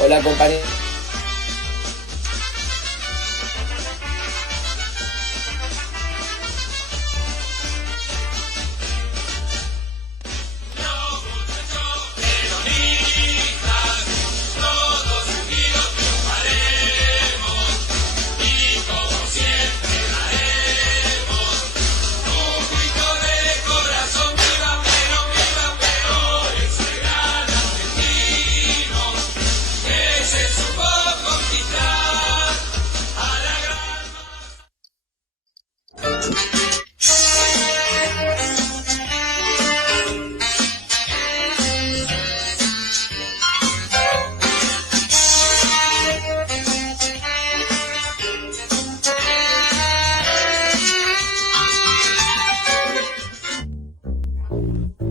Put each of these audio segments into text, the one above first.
Hola compañero.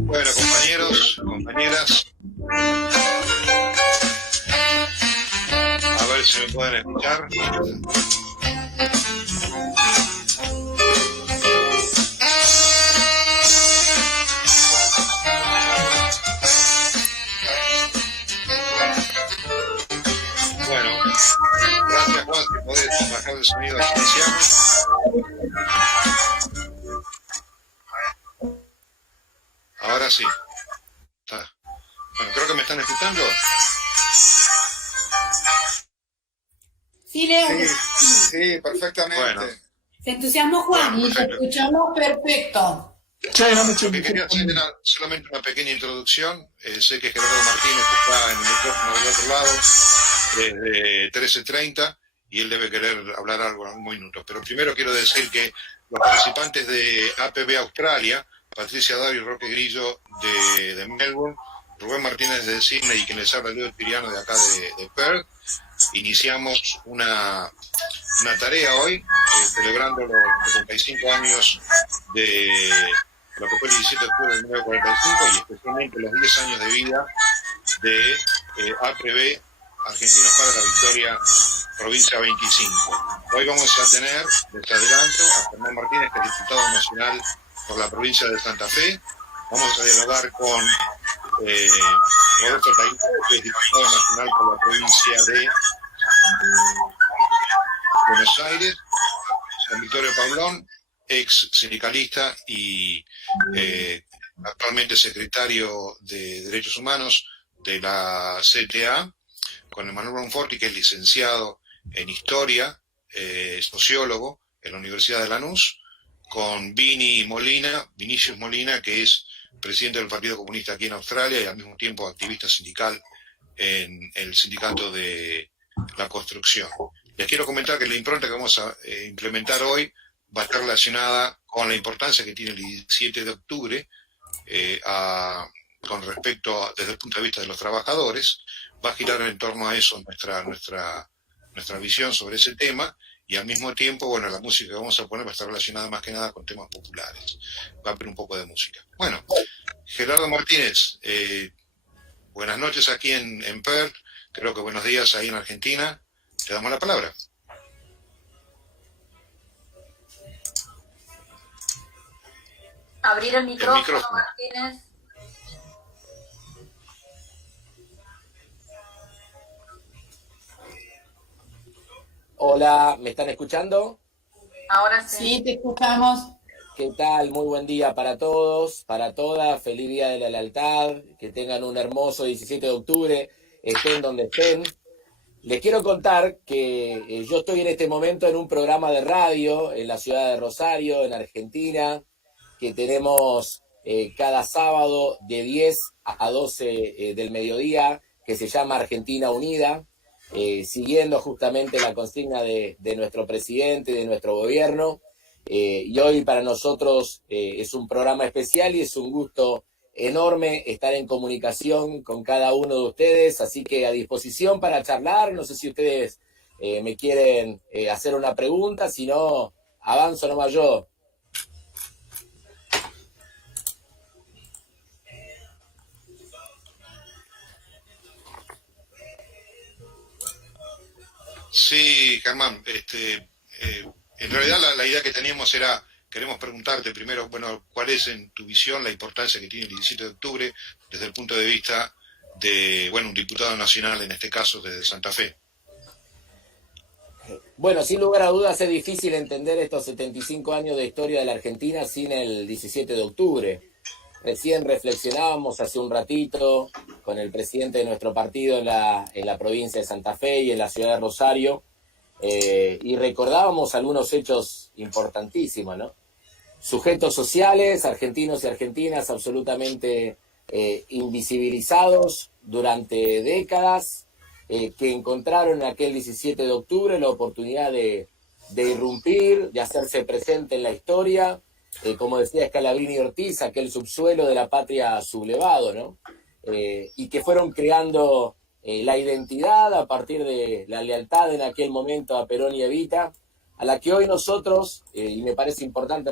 Bueno, compañeros, compañeras, a ver si me pueden escuchar. Bueno, gracias Juan, si podés bajar el sonido aquí iniciamos. Ahora sí. Está. Bueno, creo que me están escuchando. Sí, Leo. Sí, perfectamente. Bueno. Se entusiasmó Juan. Bueno, Y te escuchamos perfecto. Lo que quería hacer era solamente una pequeña introducción. Sé que Gerardo Martínez está en el micrófono del otro lado desde 13:30 y él debe querer hablar algo en algún minuto. Pero primero quiero decir que los participantes de APB Australia, Patricia Dario y Roque Grillo de Melbourne, Rubén Martínez de Sydney y quien les habla Leo Piriano de acá de Perth, iniciamos una tarea hoy celebrando los 75 años de lo que fue el 17 de octubre de 1945 y especialmente los 10 años de vida de APB Argentinos para la Victoria, provincia 25. Hoy vamos a tener, les adelanto, a Germán Martínez, que es diputado nacional por la provincia de Santa Fe. Vamos a dialogar con Roberto Taylor, que es diputado nacional por la provincia de Buenos Aires, San Victorio Paulón, ex sindicalista y actualmente secretario de Derechos Humanos de la CTA, con Emanuel Bonforti, que es licenciado en Historia, sociólogo en la Universidad de Lanús, con Vinicius Molina, que es presidente del Partido Comunista aquí en Australia y al mismo tiempo activista sindical en el sindicato de la construcción. Les quiero comentar que la impronta que vamos a implementar hoy va a estar relacionada con la importancia que tiene el 17 de octubre con respecto desde el punto de vista de los trabajadores. Va a girar en torno a eso nuestra visión sobre ese tema, y al mismo tiempo, bueno, la música que vamos a poner va a estar relacionada más que nada con temas populares. Va a haber un poco de música. Bueno, Gerardo Martínez, buenas noches aquí en Perth, creo que buenos días ahí en Argentina. Te damos la palabra. Abrir el micrófono, Martínez. Hola, ¿me están escuchando? Ahora sí. Sí, te escuchamos. ¿Qué tal? Muy buen día para todos, para todas. Feliz Día de la Lealtad. Que tengan un hermoso 17 de octubre, estén donde estén. Les quiero contar que yo estoy en este momento en un programa de radio en la ciudad de Rosario, en Argentina, que tenemos cada sábado de 10 a 12 del mediodía, que se llama Argentina Unida, siguiendo justamente la consigna de nuestro presidente, de nuestro gobierno. Y hoy para nosotros es un programa especial y es un gusto enorme estar en comunicación con cada uno de ustedes, así que a disposición para charlar. No sé si ustedes me quieren hacer una pregunta, si no, avanzo nomás yo. Sí, Germán, en realidad la idea que teníamos era, queremos preguntarte primero, bueno, ¿cuál es en tu visión la importancia que tiene el 17 de octubre desde el punto de vista de, bueno, un diputado nacional, en este caso de Santa Fe? Bueno, sin lugar a dudas es difícil entender estos 75 años de historia de la Argentina sin el 17 de octubre. Recién reflexionábamos hace un ratito con el presidente de nuestro partido en la provincia de Santa Fe y en la ciudad de Rosario, y recordábamos algunos hechos importantísimos, ¿no? Sujetos sociales, argentinos y argentinas absolutamente invisibilizados durante décadas, que encontraron en aquel 17 de octubre la oportunidad de irrumpir, de hacerse presente en la historia, como decía Scalabrini Ortiz, aquel subsuelo de la patria sublevado, ¿no? Y que fueron creando la identidad a partir de la lealtad en aquel momento a Perón y Evita, a la que hoy nosotros, y me parece importante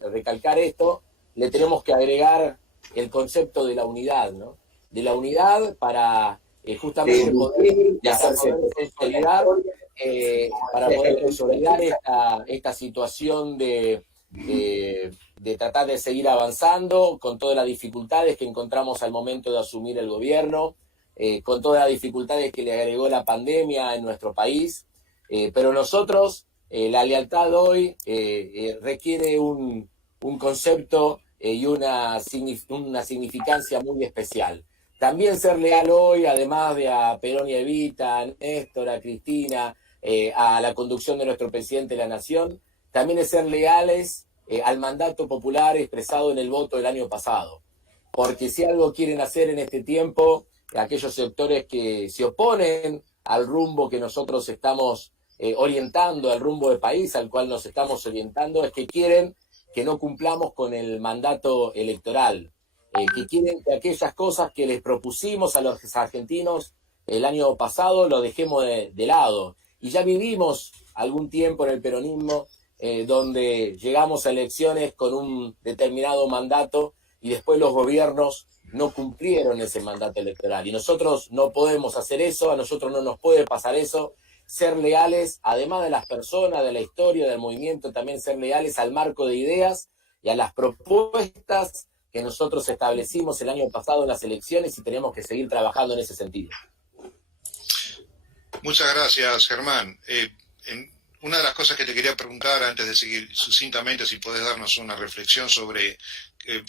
recalcar esto, le tenemos que agregar el concepto de la unidad, ¿no? De la unidad para justamente poder hacerse consolidar, para poder consolidar esta situación de tratar de seguir avanzando con todas las dificultades que encontramos al momento de asumir el gobierno, con todas las dificultades que le agregó la pandemia en nuestro país, pero nosotros, la lealtad hoy requiere un concepto y una significancia muy especial. También ser leal hoy, además de a Perón y Evita, a Néstor, a Cristina, a la conducción de nuestro presidente de la Nación, también es ser leales al mandato popular expresado en el voto del año pasado. Porque si algo quieren hacer en este tiempo, aquellos sectores que se oponen al rumbo que nosotros estamos orientando, al rumbo del país al cual nos estamos orientando, es que quieren que no cumplamos con el mandato electoral, que quieren que aquellas cosas que les propusimos a los argentinos el año pasado lo dejemos de lado. Y ya vivimos algún tiempo en el peronismo donde llegamos a elecciones con un determinado mandato y después los gobiernos no cumplieron ese mandato electoral. Y nosotros no podemos hacer eso, a nosotros no nos puede pasar eso. Ser leales, además de las personas, de la historia, del movimiento, también ser leales al marco de ideas y a las propuestas que nosotros establecimos el año pasado en las elecciones, y tenemos que seguir trabajando en ese sentido. Muchas gracias, Germán. Una de las cosas que te quería preguntar antes de seguir sucintamente, si podés darnos una reflexión sobre,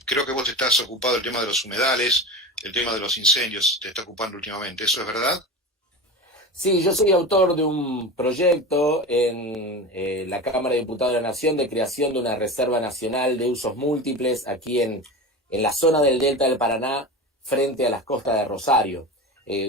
creo que vos estás ocupado del tema de los humedales, el tema de los incendios, te está ocupando últimamente, ¿eso es verdad? Sí, yo soy autor de un proyecto en la Cámara de Diputados de la Nación de creación de una Reserva Nacional de Usos Múltiples aquí en la zona del Delta del Paraná, frente a las costas de Rosario.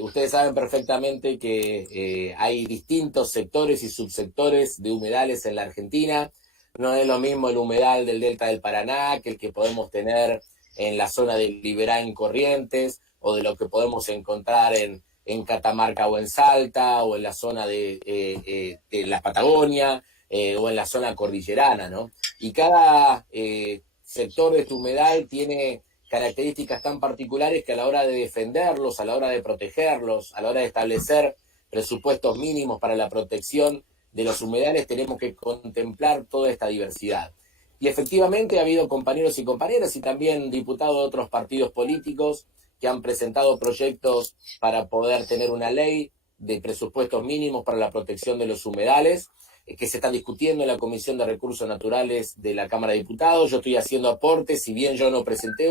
Ustedes saben perfectamente que hay distintos sectores y subsectores de humedales en la Argentina. No es lo mismo el humedal del Delta del Paraná que el que podemos tener en la zona del Liberá en Corrientes, o de lo que podemos encontrar en Catamarca o en Salta, o en la zona de la Patagonia, o en la zona cordillerana, ¿no? Y cada sector de este humedal tiene características tan particulares que a la hora de defenderlos, a la hora de protegerlos, a la hora de establecer presupuestos mínimos para la protección de los humedales, tenemos que contemplar toda esta diversidad. Y efectivamente ha habido compañeros y compañeras y también diputados de otros partidos políticos que han presentado proyectos para poder tener una ley de presupuestos mínimos para la protección de los humedales, que se está discutiendo en la Comisión de Recursos Naturales de la Cámara de Diputados. Yo estoy haciendo aportes, si bien yo no presenté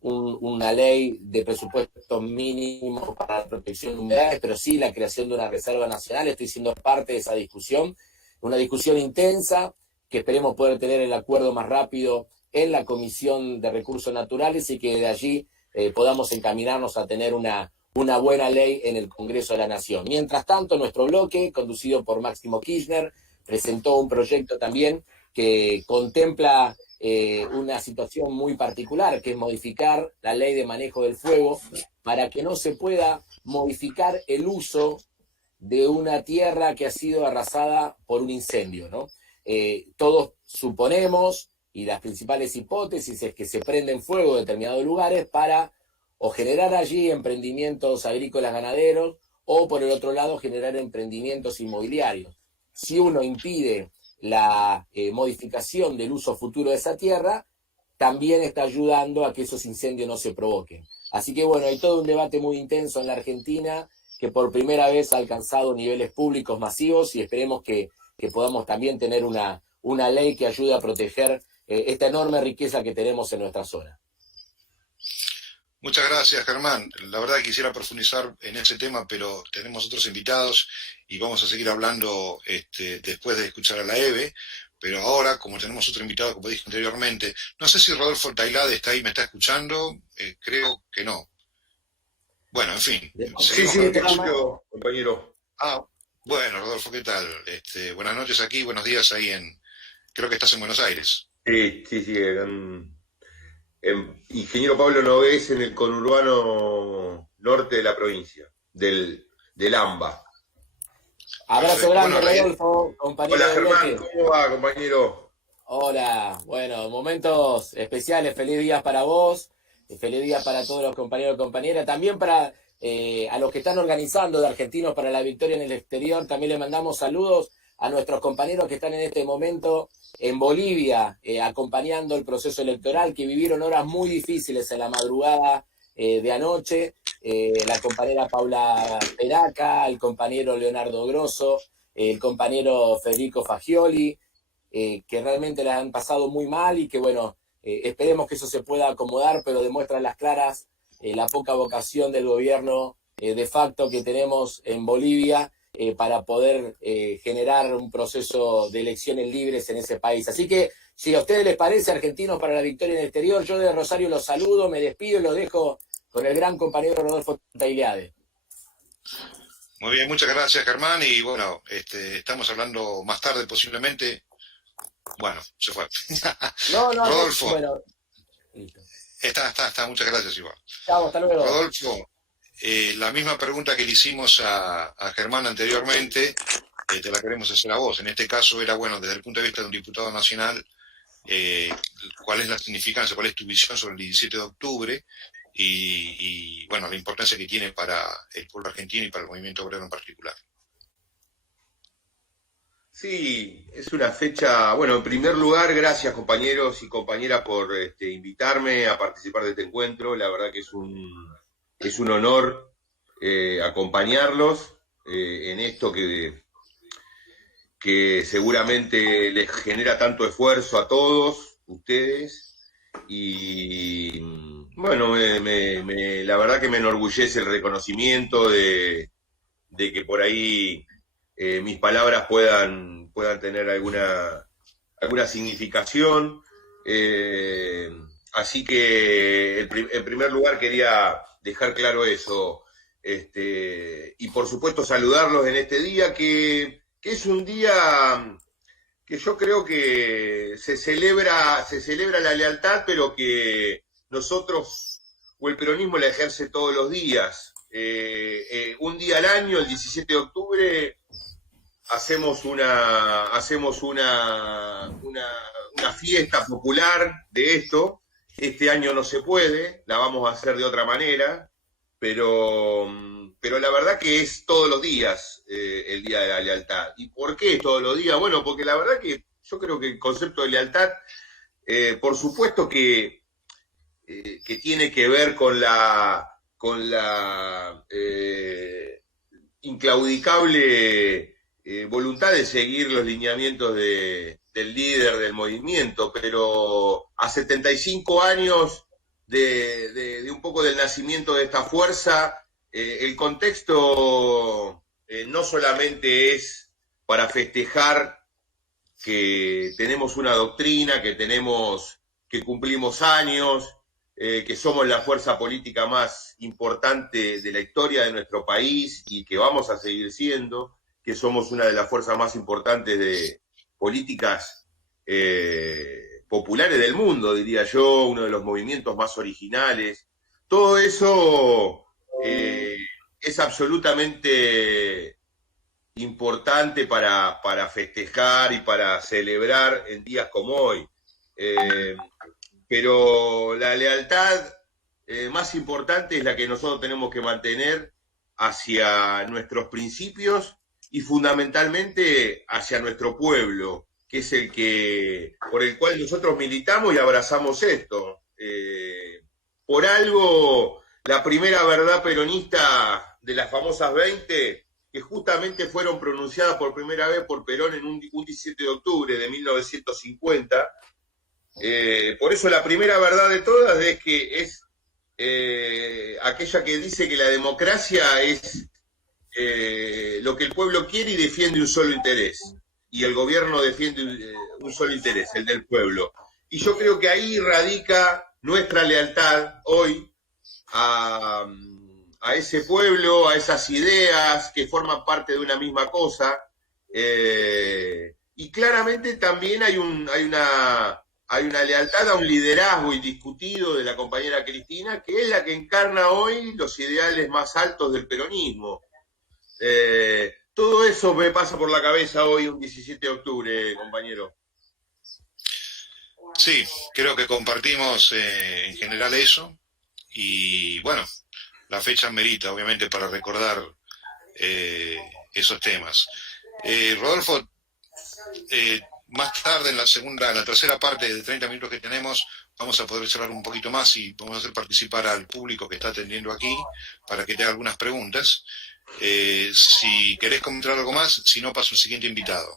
una ley de presupuestos mínimos para la protección de humedales, pero sí la creación de una reserva nacional. Estoy siendo parte de esa discusión, una discusión intensa que esperemos poder tener el acuerdo más rápido en la Comisión de Recursos Naturales, y que de allí podamos encaminarnos a tener una buena ley en el Congreso de la Nación. Mientras tanto, nuestro bloque, conducido por Máximo Kirchner, presentó un proyecto también que contempla una situación muy particular, que es modificar la ley de manejo del fuego para que no se pueda modificar el uso de una tierra que ha sido arrasada por un incendio, ¿no? Todos suponemos, y las principales hipótesis es que se prenden fuego en determinados lugares para o generar allí emprendimientos agrícolas ganaderos, o por el otro lado generar emprendimientos inmobiliarios. Si uno impide la modificación del uso futuro de esa tierra, también está ayudando a que esos incendios no se provoquen. Así que bueno, hay todo un debate muy intenso en la Argentina que por primera vez ha alcanzado niveles públicos masivos y esperemos que podamos también tener una ley que ayude a proteger esta enorme riqueza que tenemos en nuestra zona. Muchas gracias, Germán. La verdad quisiera profundizar en ese tema, pero tenemos otros invitados y vamos a seguir hablando después de escuchar a la EVE. Pero ahora, como tenemos otro invitado, como dije anteriormente, no sé si Rodolfo Tailade está ahí, me está escuchando, creo que no. Bueno, en fin. Sí, te escucho, compañero. Bueno, Rodolfo, ¿qué tal? Buenas noches aquí, buenos días ahí creo que estás en Buenos Aires. Sí, Ingeniero Pablo Nogués, en el conurbano norte de la provincia, del AMBA. Abrazo grande, Rodolfo, compañero. Hola, Germán, ¿cómo va, compañero? Hola, bueno, momentos especiales, feliz día para vos, feliz día para todos los compañeros y compañeras, también para a los que están organizando de Argentinos para la Victoria en el Exterior, también le mandamos saludos a nuestros compañeros que están en este momento en Bolivia, acompañando el proceso electoral, que vivieron horas muy difíciles en la madrugada de anoche, la compañera Paula Peraca, el compañero Leonardo Grosso, el compañero Federico Fagioli, que realmente la han pasado muy mal y que bueno, esperemos que eso se pueda acomodar, pero demuestra a las claras la poca vocación del gobierno de facto que tenemos en Bolivia para poder generar un proceso de elecciones libres en ese país. Así que, si a ustedes les parece, Argentinos para la Victoria en el Exterior, yo de Rosario los saludo, me despido y los dejo con el gran compañero Rodolfo Tailade. Muy bien, muchas gracias, Germán, y bueno, estamos hablando más tarde posiblemente. Bueno, se fue. No, Rodolfo. Bueno, listo. Está, muchas gracias, igual. Chao, hasta luego. Rodolfo, la misma pregunta que le hicimos a Germán anteriormente, te la queremos hacer a vos. En este caso era, bueno, desde el punto de vista de un diputado nacional, ¿cuál es la significancia, cuál es tu visión sobre el 17 de octubre? Y bueno, la importancia que tiene para el pueblo argentino y para el movimiento obrero en particular. Sí, es una fecha, bueno, en primer lugar, gracias compañeros y compañeras por invitarme a participar de este encuentro. La verdad que es un honor acompañarlos en esto que seguramente les genera tanto esfuerzo a todos ustedes. Y bueno, la verdad que me enorgullece el reconocimiento de que por ahí mis palabras puedan tener alguna significación. Así que en primer lugar quería dejar claro eso. Y por supuesto saludarlos en este día que es un día que yo creo que se celebra la lealtad, pero que nosotros o el peronismo la ejerce todos los días. Un día al año, el 17 de octubre, hacemos una fiesta popular de esto. Este año no se puede, la vamos a hacer de otra manera, pero la verdad que es todos los días el Día de la Lealtad. ¿Y por qué es todos los días? Bueno, porque la verdad que yo creo que el concepto de lealtad, por supuesto que tiene que ver con la inclaudicable voluntad de seguir los lineamientos del líder del movimiento, pero a 75 años de un poco del nacimiento de esta fuerza, el contexto no solamente es para festejar que tenemos una doctrina, que cumplimos años, que somos la fuerza política más importante de la historia de nuestro país y que vamos a seguir siendo, que somos una de las fuerzas más importantes de políticas populares del mundo, diría yo, uno de los movimientos más originales. Todo eso es absolutamente importante para festejar y para celebrar en días como hoy. Pero la lealtad más importante es la que nosotros tenemos que mantener hacia nuestros principios y fundamentalmente hacia nuestro pueblo. que es por el cual nosotros militamos y abrazamos esto. Por algo, la primera verdad peronista de las famosas 20, que justamente fueron pronunciadas por primera vez por Perón en un 17 de octubre de 1950. Por eso la primera verdad de todas es que es aquella que dice que la democracia es lo que el pueblo quiere y defiende un solo interés. Y el gobierno defiende un solo interés, el del pueblo. Y yo creo que ahí radica nuestra lealtad hoy a ese pueblo, a esas ideas que forman parte de una misma cosa. Y claramente también hay una lealtad a un liderazgo indiscutido de la compañera Cristina, que es la que encarna hoy los ideales más altos del peronismo. Todo eso me pasa por la cabeza hoy, un 17 de octubre, compañero. Sí, creo que compartimos en general eso. Y bueno, la fecha merita, obviamente, para recordar esos temas. Rodolfo, más tarde, en la tercera parte de 30 minutos que tenemos, vamos a poder charlar un poquito más y vamos a hacer participar al público que está atendiendo aquí para que te haga algunas preguntas. Si querés comentar algo más, si no, paso al siguiente invitado.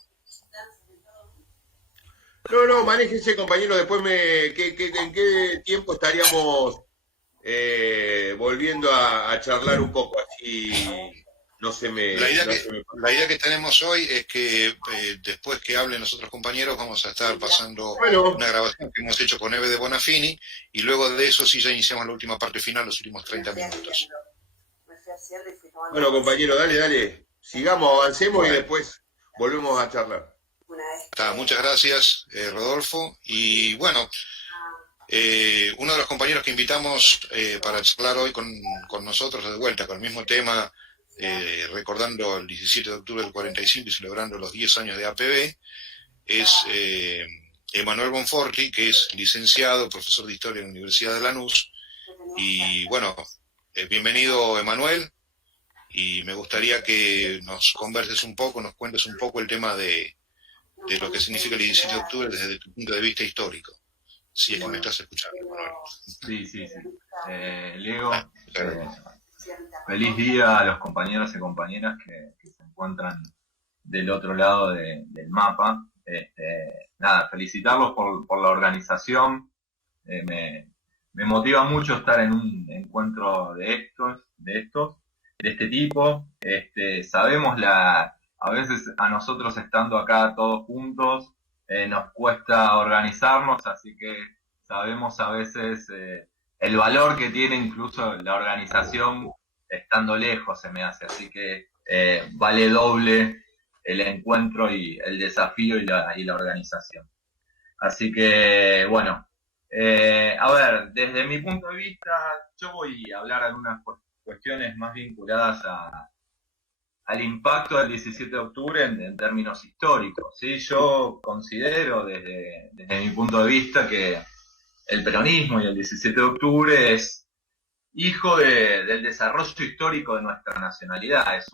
No, manéjense, compañero, después ¿en qué tiempo estaríamos volviendo a charlar un poco? Así no se me... La idea que tenemos hoy es que después que hablen los otros compañeros vamos a estar pasando una grabación que hemos hecho con Eve de Bonafini y luego de eso sí ya iniciamos la última parte final, los últimos 30 minutos. Bueno, compañero, dale. Sigamos, avancemos y después volvemos a charlar. Muchas gracias, Rodolfo. Y bueno, uno de los compañeros que invitamos para charlar hoy con nosotros de vuelta, con el mismo tema, recordando el 17 de octubre del 45 y celebrando los 10 años de APB, es Emanuel Bonforti, que es licenciado, profesor de Historia en la Universidad de Lanús. Y bueno, bienvenido, Emanuel. Y me gustaría que nos converses un poco, nos cuentes un poco el tema de lo que significa el 17 de octubre desde tu punto de vista histórico, si es que me estás escuchando, Manuel. Sí. Diego, feliz día a los compañeros y compañeras que se encuentran del otro lado del mapa. Felicitarlos por la organización. Me motiva mucho estar en un encuentro de este tipo. Sabemos a veces a nosotros estando acá todos juntos nos cuesta organizarnos, así que sabemos a veces el valor que tiene incluso la organización estando lejos, se me hace, así que vale doble el encuentro y el desafío y la organización. Así que bueno, desde mi punto de vista yo voy a hablar algunas cuestiones más vinculadas al impacto del 17 de octubre en términos históricos, ¿sí? Yo considero desde mi punto de vista que el peronismo y el 17 de octubre es hijo del desarrollo histórico de nuestra nacionalidad, es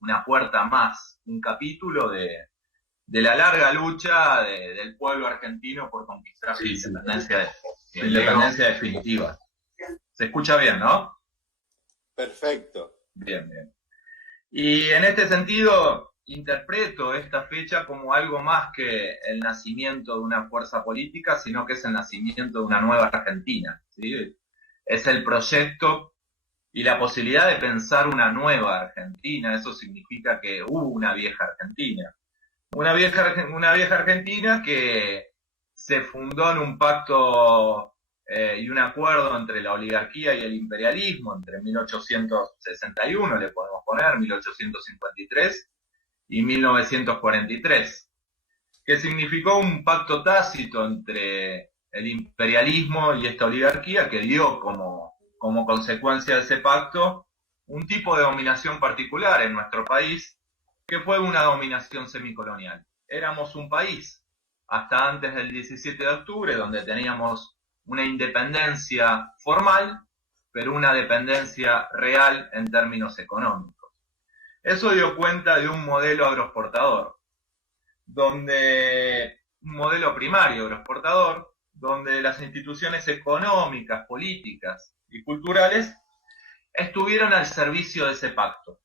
una puerta más, un capítulo de la larga lucha del pueblo argentino por conquistar su independencia definitiva. Se escucha bien, ¿no? Perfecto. Bien. Y en este sentido, interpreto esta fecha como algo más que el nacimiento de una fuerza política, sino que es el nacimiento de una nueva Argentina, ¿sí? Es el proyecto y la posibilidad de pensar una nueva Argentina. Eso significa que hubo una vieja Argentina. Una vieja Argentina que se fundó en un pacto y un acuerdo entre la oligarquía y el imperialismo, entre 1861, le podemos poner, 1853 y 1943, que significó un pacto tácito entre el imperialismo y esta oligarquía que dio como consecuencia de ese pacto un tipo de dominación particular en nuestro país, que fue una dominación semicolonial. Éramos un país, hasta antes del 17 de octubre, donde teníamos una independencia formal, pero una dependencia real en términos económicos. Eso dio cuenta de un modelo agroexportador, donde un modelo primario agroexportador, donde las instituciones económicas, políticas y culturales estuvieron al servicio de ese pacto.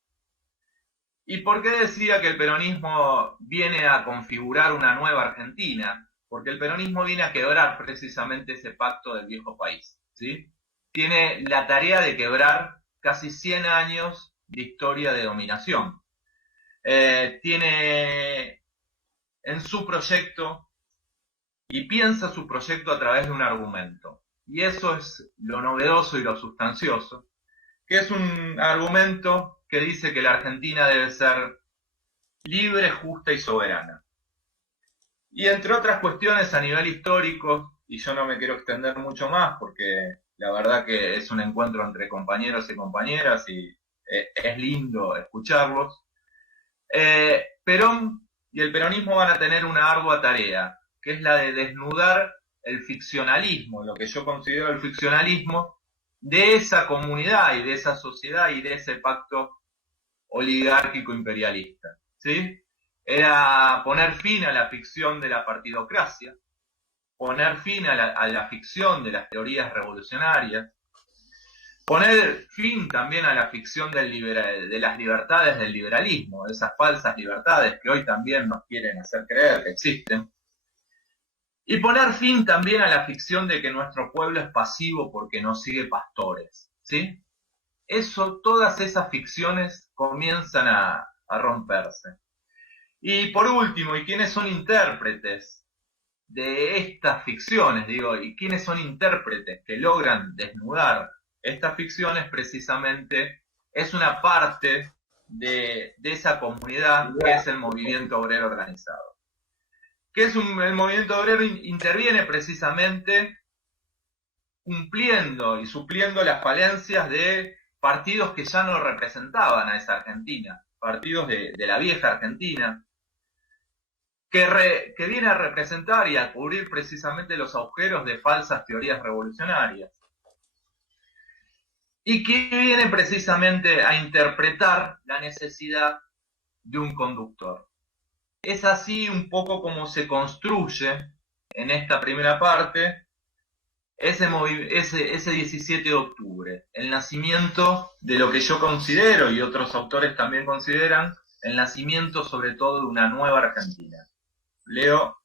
¿Y por qué decía que el peronismo viene a configurar una nueva Argentina? Porque el peronismo viene a quebrar precisamente ese pacto del viejo país, ¿sí? Tiene la tarea de quebrar casi 100 años de historia de dominación. Tiene en su proyecto y piensa su proyecto a través de un argumento. Y eso es lo novedoso y lo sustancioso, que es un argumento que dice que la Argentina debe ser libre, justa y soberana. Y entre otras cuestiones a nivel histórico, y yo no me quiero extender mucho más porque la verdad que es un encuentro entre compañeros y compañeras y es lindo escucharlos, Perón y el peronismo van a tener una ardua tarea, que es la de desnudar el ficcionalismo, lo que yo considero el ficcionalismo, de esa comunidad y de esa sociedad y de ese pacto oligárquico imperialista, ¿sí? Era poner fin a la ficción de la partidocracia, poner fin a la ficción de las teorías revolucionarias, poner fin también a la ficción de las libertades del liberalismo, de esas falsas libertades que hoy también nos quieren hacer creer que existen, y poner fin también a la ficción de que nuestro pueblo es pasivo porque no sigue pastores, ¿sí? Todas esas ficciones comienzan a romperse. Y por último, ¿y quiénes son intérpretes de estas ficciones? ¿Y quiénes son intérpretes que logran desnudar estas ficciones? Precisamente es una parte de esa comunidad que es el movimiento obrero organizado. ¿Qué es el movimiento obrero? Interviene precisamente cumpliendo y supliendo las falencias de partidos que ya no representaban a esa Argentina, partidos de la vieja Argentina, que viene a representar y a cubrir precisamente los agujeros de falsas teorías revolucionarias. Y que viene precisamente a interpretar la necesidad de un conductor. Es así un poco como se construye en esta primera parte ese 17 de octubre, el nacimiento de lo que yo considero y otros autores también consideran el nacimiento sobre todo de una nueva Argentina. Leo,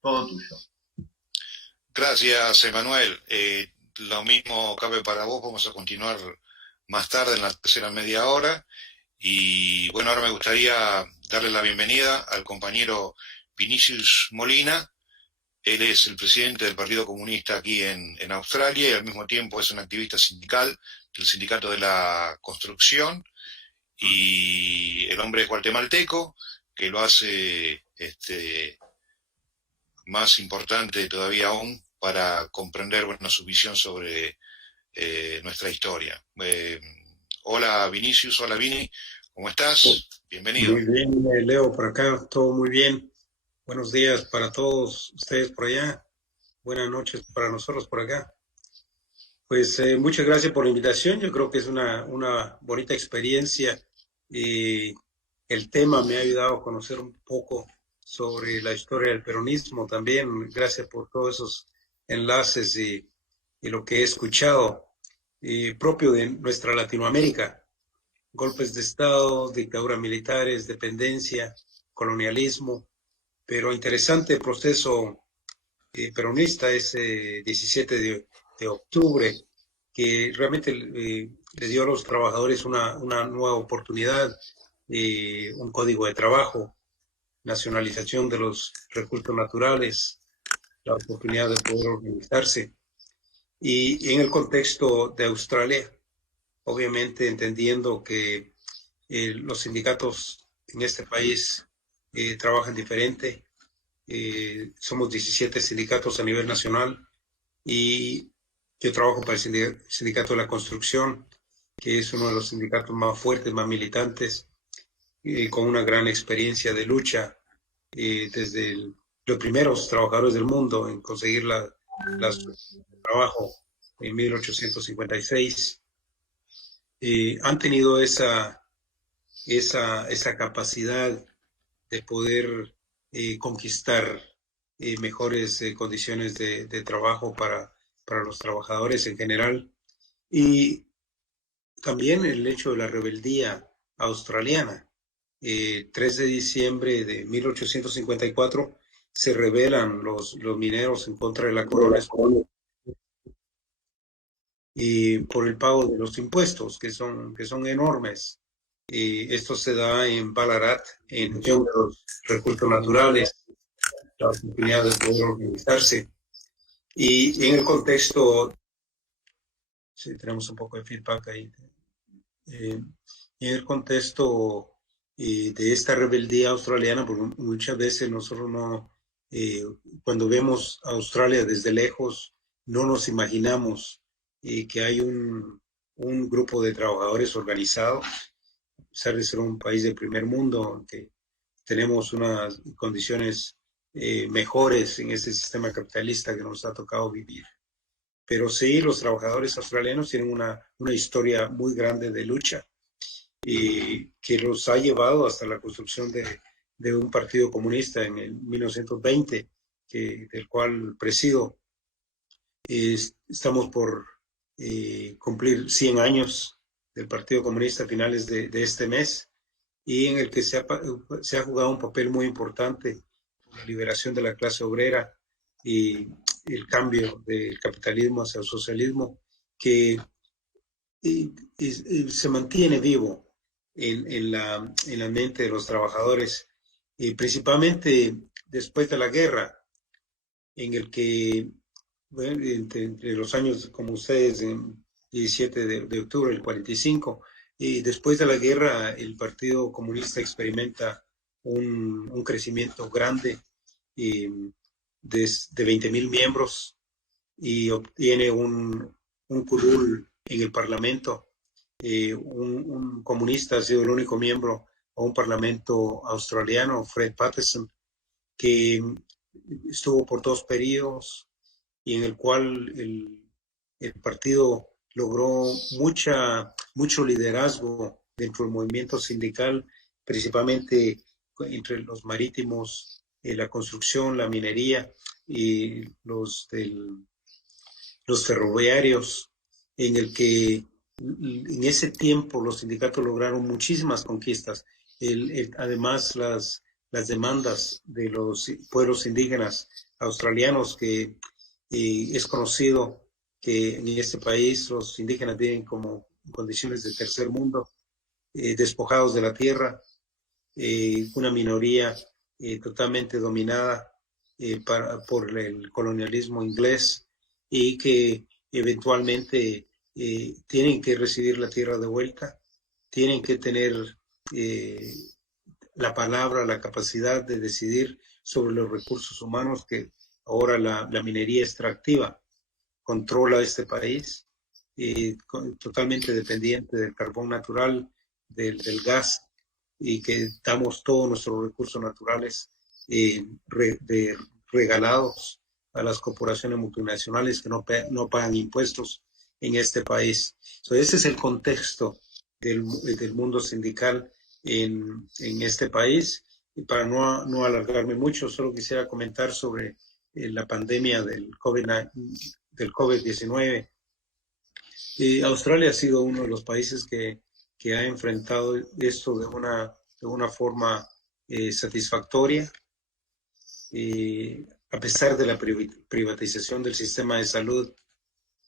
todo tuyo. Gracias, Emanuel. Lo mismo cabe para vos, vamos a continuar más tarde en la tercera media hora. Y bueno, ahora me gustaría darle la bienvenida al compañero Vinicius Molina. Él es el presidente del Partido Comunista aquí en Australia y al mismo tiempo es un activista sindical del Sindicato de la Construcción. Y el hombre es guatemalteco, que lo hace más importante todavía aún para comprender su visión sobre nuestra historia. Hola Vinicius, hola Vini, ¿cómo estás? Bienvenido. Muy bien, Leo, por acá, todo muy bien. Buenos días para todos ustedes por allá. Buenas noches para nosotros por acá. Pues muchas gracias por la invitación. Yo creo que es una bonita experiencia y el tema me ha ayudado a conocer un poco sobre la historia del peronismo también. Gracias por todos esos enlaces y lo que he escuchado propio de nuestra Latinoamérica. Golpes de Estado, dictaduras militares, dependencia, colonialismo, pero interesante proceso peronista ese 17 de octubre, que realmente le dio a los trabajadores una nueva oportunidad, un código de trabajo, nacionalización de los recursos naturales, la oportunidad de poder organizarse. Y en el contexto de Australia, obviamente entendiendo que los sindicatos en este país trabajan diferente. Somos 17 sindicatos a nivel nacional y yo trabajo para el Sindicato de la Construcción, que es uno de los sindicatos más fuertes, más militantes, con una gran experiencia de lucha desde los primeros trabajadores del mundo en conseguir el trabajo en 1856. Han tenido esa capacidad de poder conquistar mejores condiciones de trabajo para los trabajadores en general. Y también el hecho de la rebeldía australiana. 3 de diciembre de 1854 se rebelan los mineros en contra de la corona española y por el pago de los impuestos, que son enormes. Esto se da en Ballarat, en los recursos naturales, la oportunidad de poder organizarse. Y en el contexto, sí, tenemos un poco de feedback ahí. En el contexto de esta rebeldía australiana, porque muchas veces nosotros no, cuando vemos a Australia desde lejos, no nos imaginamos que hay un grupo de trabajadores organizados, a pesar de ser un país de primer mundo, que tenemos unas condiciones mejores en este sistema capitalista que nos ha tocado vivir. Pero sí, los trabajadores australianos tienen una historia muy grande de lucha que los ha llevado hasta la construcción de un partido comunista en el 1920, del cual presido. Estamos por cumplir 100 años del Partido Comunista a finales de este mes, y en el que se ha jugado un papel muy importante por la liberación de la clase obrera y el cambio del capitalismo hacia el socialismo, que se mantiene vivo en la mente de los trabajadores, principalmente después de la guerra, en el que, bueno, entre los años, como ustedes, en 17 de octubre del 45, y después de la guerra, el Partido Comunista experimenta un crecimiento grande de 20.000 miembros, y obtiene un curul en el Parlamento. Un comunista ha sido el único miembro a un parlamento australiano, Fred Patterson, que estuvo por 2 periodos y en el cual el partido logró mucho liderazgo dentro del movimiento sindical, principalmente entre los marítimos, la construcción, la minería y los ferroviarios, en el que en ese tiempo los sindicatos lograron muchísimas conquistas. Además, las demandas de los pueblos indígenas australianos, que es conocido que en este país los indígenas viven como en condiciones de tercer mundo, despojados de la tierra, una minoría totalmente dominada por el colonialismo inglés, y que eventualmente tienen que recibir la tierra de vuelta, tienen que tener la palabra, la capacidad de decidir sobre los recursos humanos, que ahora la minería extractiva controla este país, totalmente dependiente del carbón natural, del gas, y que damos todos nuestros recursos naturales regalados a las corporaciones multinacionales que no pagan impuestos en este país. Ese es el contexto del mundo sindical en este país. Y para no alargarme mucho, solo quisiera comentar sobre la pandemia del COVID-19. Australia ha sido uno de los países que ha enfrentado esto de una forma satisfactoria, a pesar de la privatización del sistema de salud,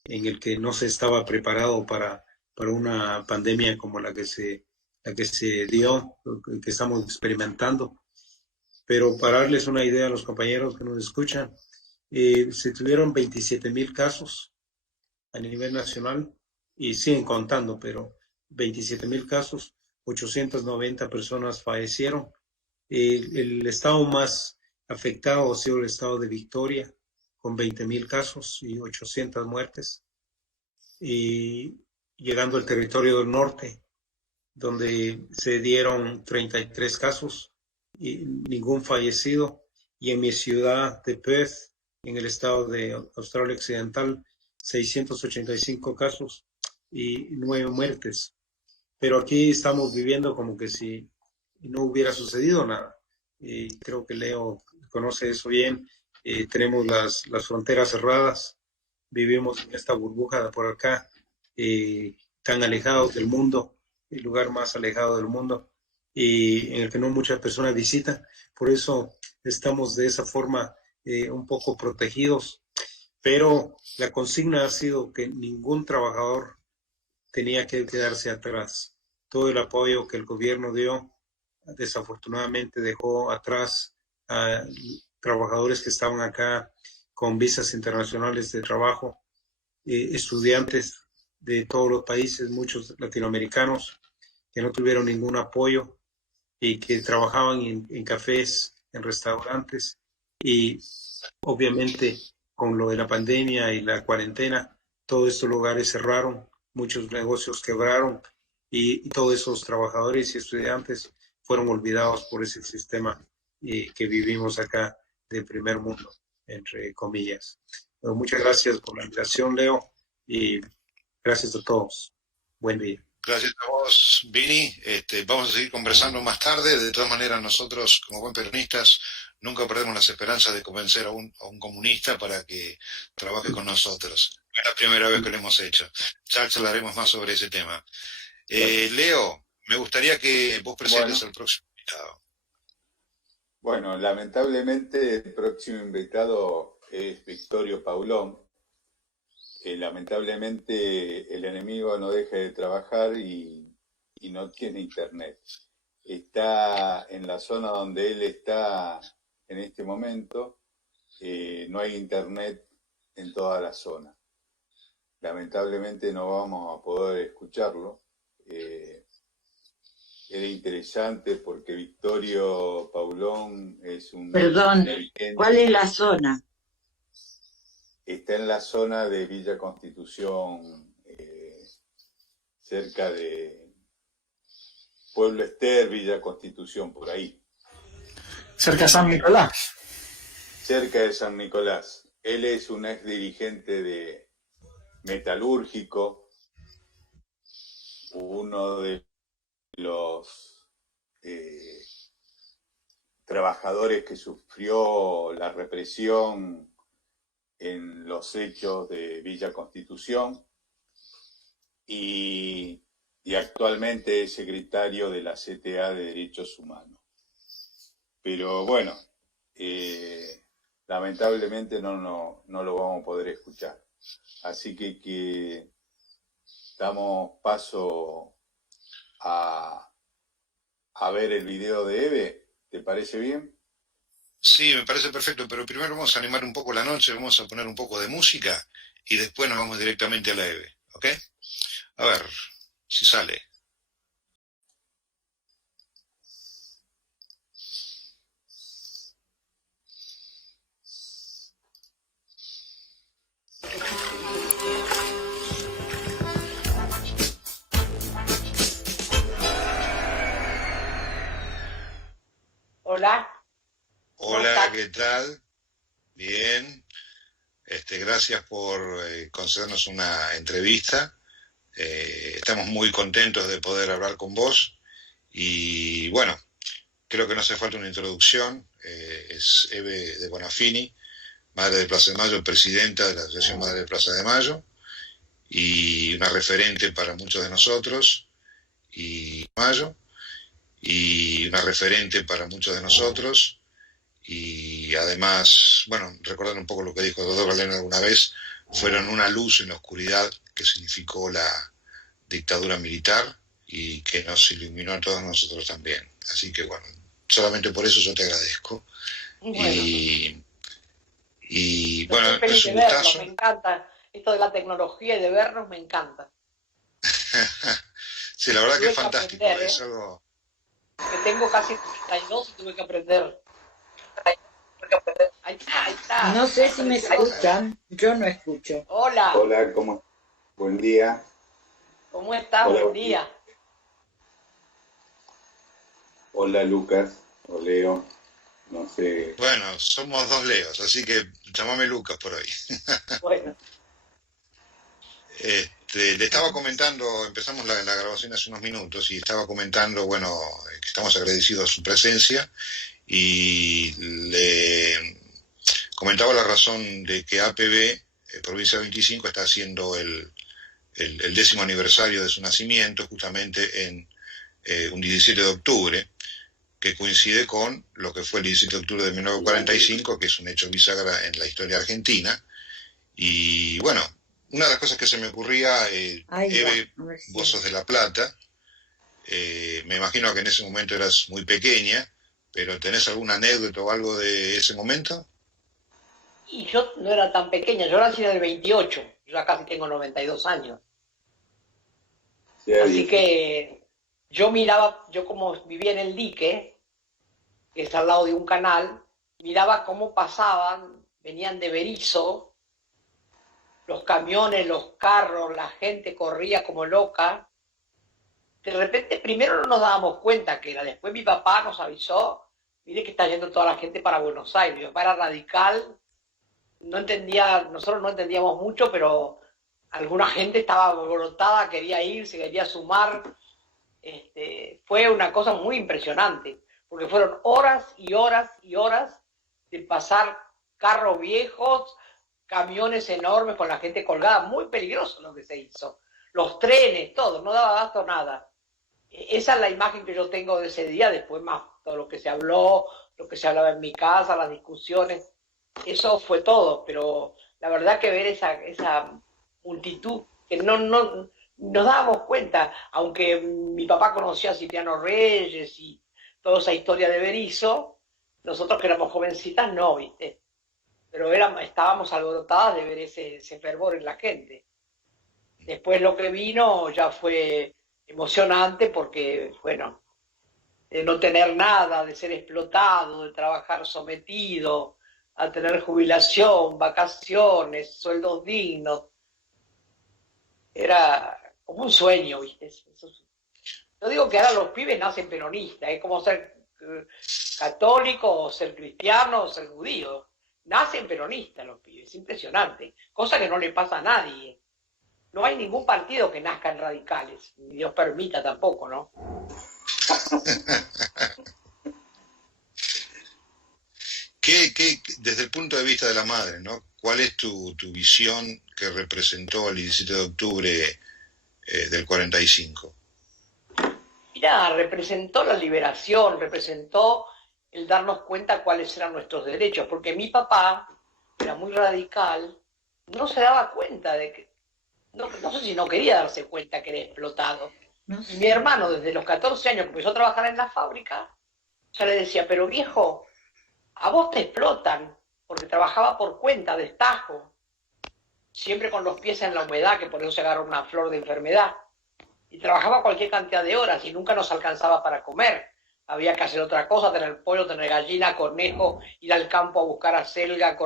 en el que no se estaba preparado para una pandemia como la que se dio, que estamos experimentando. Pero para darles una idea a los compañeros que nos escuchan, se tuvieron 27.000 casos a nivel nacional, y siguen contando, pero 27.000 casos, 890 personas fallecieron. El estado más afectado ha sido el estado de Victoria, con 20.000 casos y 800 muertes. Y llegando al territorio del norte, donde se dieron 33 casos y ningún fallecido. Y en mi ciudad de Perth, en el estado de Australia Occidental, 685 casos y 9 muertes. Pero aquí estamos viviendo como que si no hubiera sucedido nada. Creo que Leo conoce eso bien. tenemos las fronteras cerradas, vivimos en esta burbuja de por acá, tan alejados del mundo, el lugar más alejado del mundo, y en el que no muchas personas visitan. Por eso estamos de esa forma un poco protegidos, pero la consigna ha sido que ningún trabajador tenía que quedarse atrás. Todo el apoyo que el gobierno dio, desafortunadamente dejó atrás a trabajadores que estaban acá con visas internacionales de trabajo, estudiantes de todos los países, muchos latinoamericanos, que no tuvieron ningún apoyo y que trabajaban en cafés, en restaurantes, y obviamente con lo de la pandemia y la cuarentena, todos estos lugares cerraron, muchos negocios quebraron, y todos esos trabajadores y estudiantes fueron olvidados por ese sistema que vivimos acá del primer mundo, entre comillas. Pero muchas gracias por la invitación, Leo, y gracias a todos. Buen día. Gracias a vos, Vini. Vamos a seguir conversando más tarde. De todas maneras, nosotros, como buen peronistas, nunca perdemos las esperanzas de convencer a un comunista para que trabaje con nosotros. Es la primera vez que lo hemos hecho. Ya charlaremos más sobre ese tema. Leo, me gustaría que vos presentes al próximo invitado. Bueno, lamentablemente el próximo invitado es Victorio Paulón. Lamentablemente el enemigo no deja de trabajar y no tiene internet. Está en la zona donde él está en este momento, no hay internet en toda la zona. Lamentablemente no vamos a poder escucharlo. Era interesante porque Victorio Paulón es un... Perdón, ¿cuál es la zona? Está en la zona de Villa Constitución, cerca de Pueblo Ester, Villa Constitución, por ahí. Cerca de San Nicolás. Cerca de San Nicolás. Él es un ex dirigente de metalúrgico, uno de los trabajadores que sufrió la represión en los hechos de Villa Constitución y actualmente es secretario de la CTA de Derechos Humanos. Pero bueno, lamentablemente no lo vamos a poder escuchar. Así que damos paso a ver el video de Eve. ¿Te parece bien? Sí, me parece perfecto, pero primero vamos a animar un poco la noche, vamos a poner un poco de música y después nos vamos directamente a la EVE, ¿ok? A ver si sale. Hola. Hola, ¿qué tal? Bien. Gracias por concedernos una entrevista. Estamos muy contentos de poder hablar con vos. Y bueno, creo que no hace falta una introducción. Es Eve de Bonafini, Madre de Plaza de Mayo, presidenta de la Asociación Madre de Plaza de Mayo, y una referente para muchos de nosotros. Y una referente para muchos de nosotros. Y además, bueno, recordar un poco lo que dijo el doctor Galeno alguna vez, fueron una luz en la oscuridad que significó la dictadura militar y que nos iluminó a todos nosotros también. Así que bueno, solamente por eso yo te agradezco. Bueno. Y bueno, Estoy feliz es un de verlos, gustazo. me encanta. Esto de la tecnología y de vernos me encanta. Sí, la verdad que Tuve es que fantástico. aprender, Es algo... Que tengo casi 32 y tuve que aprender. Ahí está. No sé si me escuchan, yo no escucho. Hola, Hola, buen día. ¿cómo estás? Hola. Buen día. Hola, Lucas o Leo. No sé. Bueno, somos dos Leos, así que llámame Lucas por hoy. Bueno, Le estaba comentando, empezamos la grabación hace unos minutos y estaba comentando, bueno, que estamos agradecidos a su presencia y comentaba la razón de que APB, Provincia 25, está haciendo el 10º aniversario de su nacimiento, justamente en un 17 de octubre, que coincide con lo que fue el 17 de octubre de 1945, que es un hecho bisagra en la historia argentina. Y bueno, una de las cosas que se me ocurría, Eve, vos sos de La Plata, me imagino que en ese momento eras muy pequeña, pero ¿tenés alguna anécdota o algo de ese momento? Y yo no era tan pequeña, yo nací en el 28, yo ya casi tengo 92 años. Sí, Así que yo miraba, yo como vivía en el dique, que es al lado de un canal, miraba cómo pasaban, venían de Berizo, los camiones, los carros, la gente corría como loca. De repente, primero no nos dábamos cuenta que era, después mi papá nos avisó, mire que está yendo toda la gente para Buenos Aires. Mi papá era radical, no entendía, nosotros no entendíamos mucho, pero alguna gente estaba alborotada, quería ir, se quería sumar. Fue una cosa muy impresionante, porque fueron horas y horas y horas de pasar carros viejos, camiones enormes con la gente colgada, muy peligroso lo que se hizo. Los trenes, todo, no daba gasto nada. Esa es la imagen que yo tengo de ese día, después más todo lo que se habló, lo que se hablaba en mi casa, las discusiones, eso fue todo, pero la verdad que ver esa multitud, que no nos dábamos cuenta, aunque mi papá conocía a Cipriano Reyes y toda esa historia de Berizo, nosotros que éramos jovencitas no, ¿viste? Pero estábamos alborotadas de ver ese fervor en la gente. Después lo que vino ya fue emocionante porque, bueno, de no tener nada, de ser explotado, de trabajar sometido, a tener jubilación, vacaciones, sueldos dignos. Era como un sueño, ¿viste? Yo digo que ahora los pibes nacen peronistas, es como ser católico o ser cristiano o ser judío. Nacen peronistas los pibes, es impresionante, cosa que no le pasa a nadie. No hay ningún partido que nazca en radicales, ni Dios permita tampoco, ¿no? Desde el punto de vista de la madre, ¿no? ¿Cuál es tu visión que representó el 17 de octubre del 45? Mira, representó la liberación, representó el darnos cuenta cuáles eran nuestros derechos, porque mi papá era muy radical, no se daba cuenta de que, no sé si no quería darse cuenta que era explotado. Y mi hermano, desde los 14 años que empezó a trabajar en la fábrica, ya le decía, pero viejo, a vos te explotan, porque trabajaba por cuenta, destajo, siempre con los pies en la humedad, que por eso se agarró una flor de enfermedad. Y trabajaba cualquier cantidad de horas y nunca nos alcanzaba para comer. Había que hacer otra cosa, tener pollo, tener gallina, conejo, ir al campo a buscar acelga.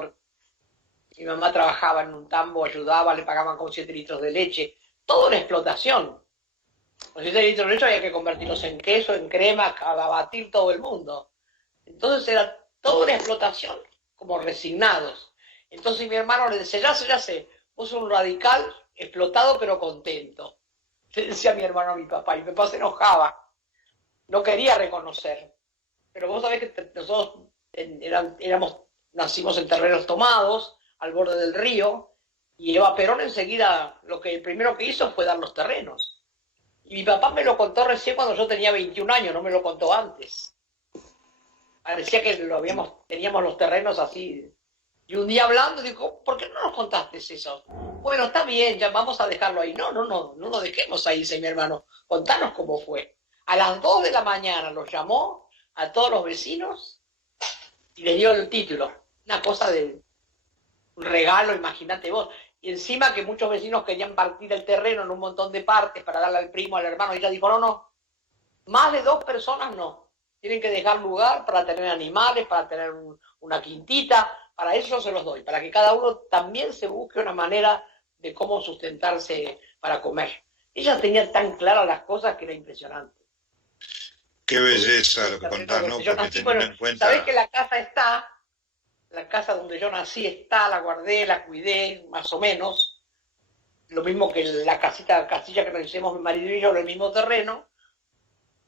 Mi mamá trabajaba en un tambo, ayudaba, le pagaban con 7 litros de leche. Todo una explotación. Los 7 litros de leche había que convertirlos en queso, en crema, a batir todo el mundo. Entonces era toda una explotación, como resignados. Entonces mi hermano le decía, ya sé, vos sos un radical, explotado pero contento. Le decía mi hermano a mi papá, y mi papá se enojaba. No quería reconocer. Pero vos sabés que nosotros nacimos en terrenos tomados, al borde del río, y Eva Perón enseguida, el primero que hizo fue dar los terrenos. Y mi papá me lo contó recién cuando yo tenía 21 años, no me lo contó antes. Parecía que teníamos los terrenos así. Y un día hablando, dijo, ¿por qué no nos contaste eso? Bueno, está bien, ya vamos a dejarlo ahí. No lo dejemos ahí, dice mi hermano. Contanos cómo fue. A las 2 de la mañana los llamó a todos los vecinos y les dio el título. Una cosa de un regalo, imagínate vos. Y encima que muchos vecinos querían partir el terreno en un montón de partes para darle al primo, al hermano. Y ella dijo, no. Más de 2 personas no. Tienen que dejar lugar para tener animales, para tener una quintita. Para eso se los doy, para que cada uno también se busque una manera de cómo sustentarse para comer. Ella tenía tan claras las cosas que era impresionante. Qué belleza lo que contás, ¿no? Porque teniendo en cuenta... Sabés que la casa donde yo nací está, la guardé, la cuidé, más o menos. Lo mismo que la casilla que nos hicimos mi marido y yo en el mismo terreno.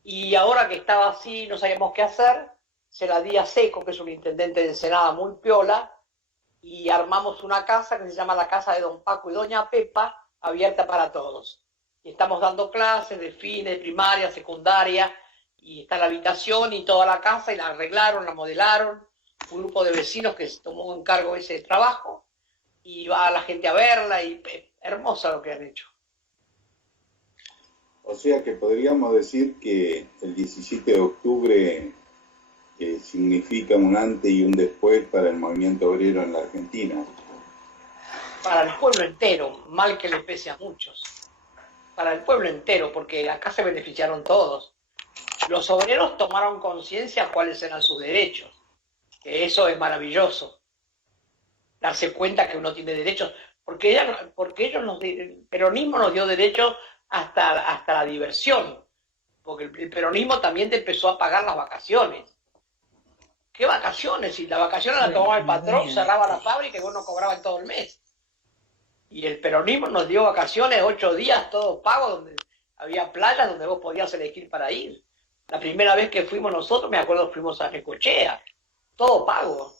Y ahora que estaba así, no sabíamos qué hacer, se la di a Seco, que es un intendente de Ensenada muy piola, y armamos una casa que se llama la Casa de Don Paco y Doña Pepa, abierta para todos. Y estamos dando clases de fines, primaria, secundaria, y está la habitación y toda la casa, y la arreglaron, la modelaron, un grupo de vecinos que tomó en cargo ese trabajo, y va la gente a verla, y hermosa lo que han hecho. O sea que podríamos decir que el 17 de octubre significa un antes y un después para el movimiento obrero en la Argentina. Para el pueblo entero, mal que les pese a muchos. Para el pueblo entero, porque acá se beneficiaron todos. Los obreros tomaron conciencia cuáles eran sus derechos, que eso es maravilloso. Darse cuenta que uno tiene derechos, porque el peronismo nos dio derechos hasta la diversión, porque el peronismo también te empezó a pagar las vacaciones. ¿Qué vacaciones? Si la vacación la tomaba el patrón, cerraba la fábrica y vos no cobrabas todo el mes. Y el peronismo nos dio vacaciones, 8 días, todo pago, donde había playas donde vos podías elegir para ir. La primera vez que fuimos nosotros, me acuerdo, fuimos a Necochea, todo pago.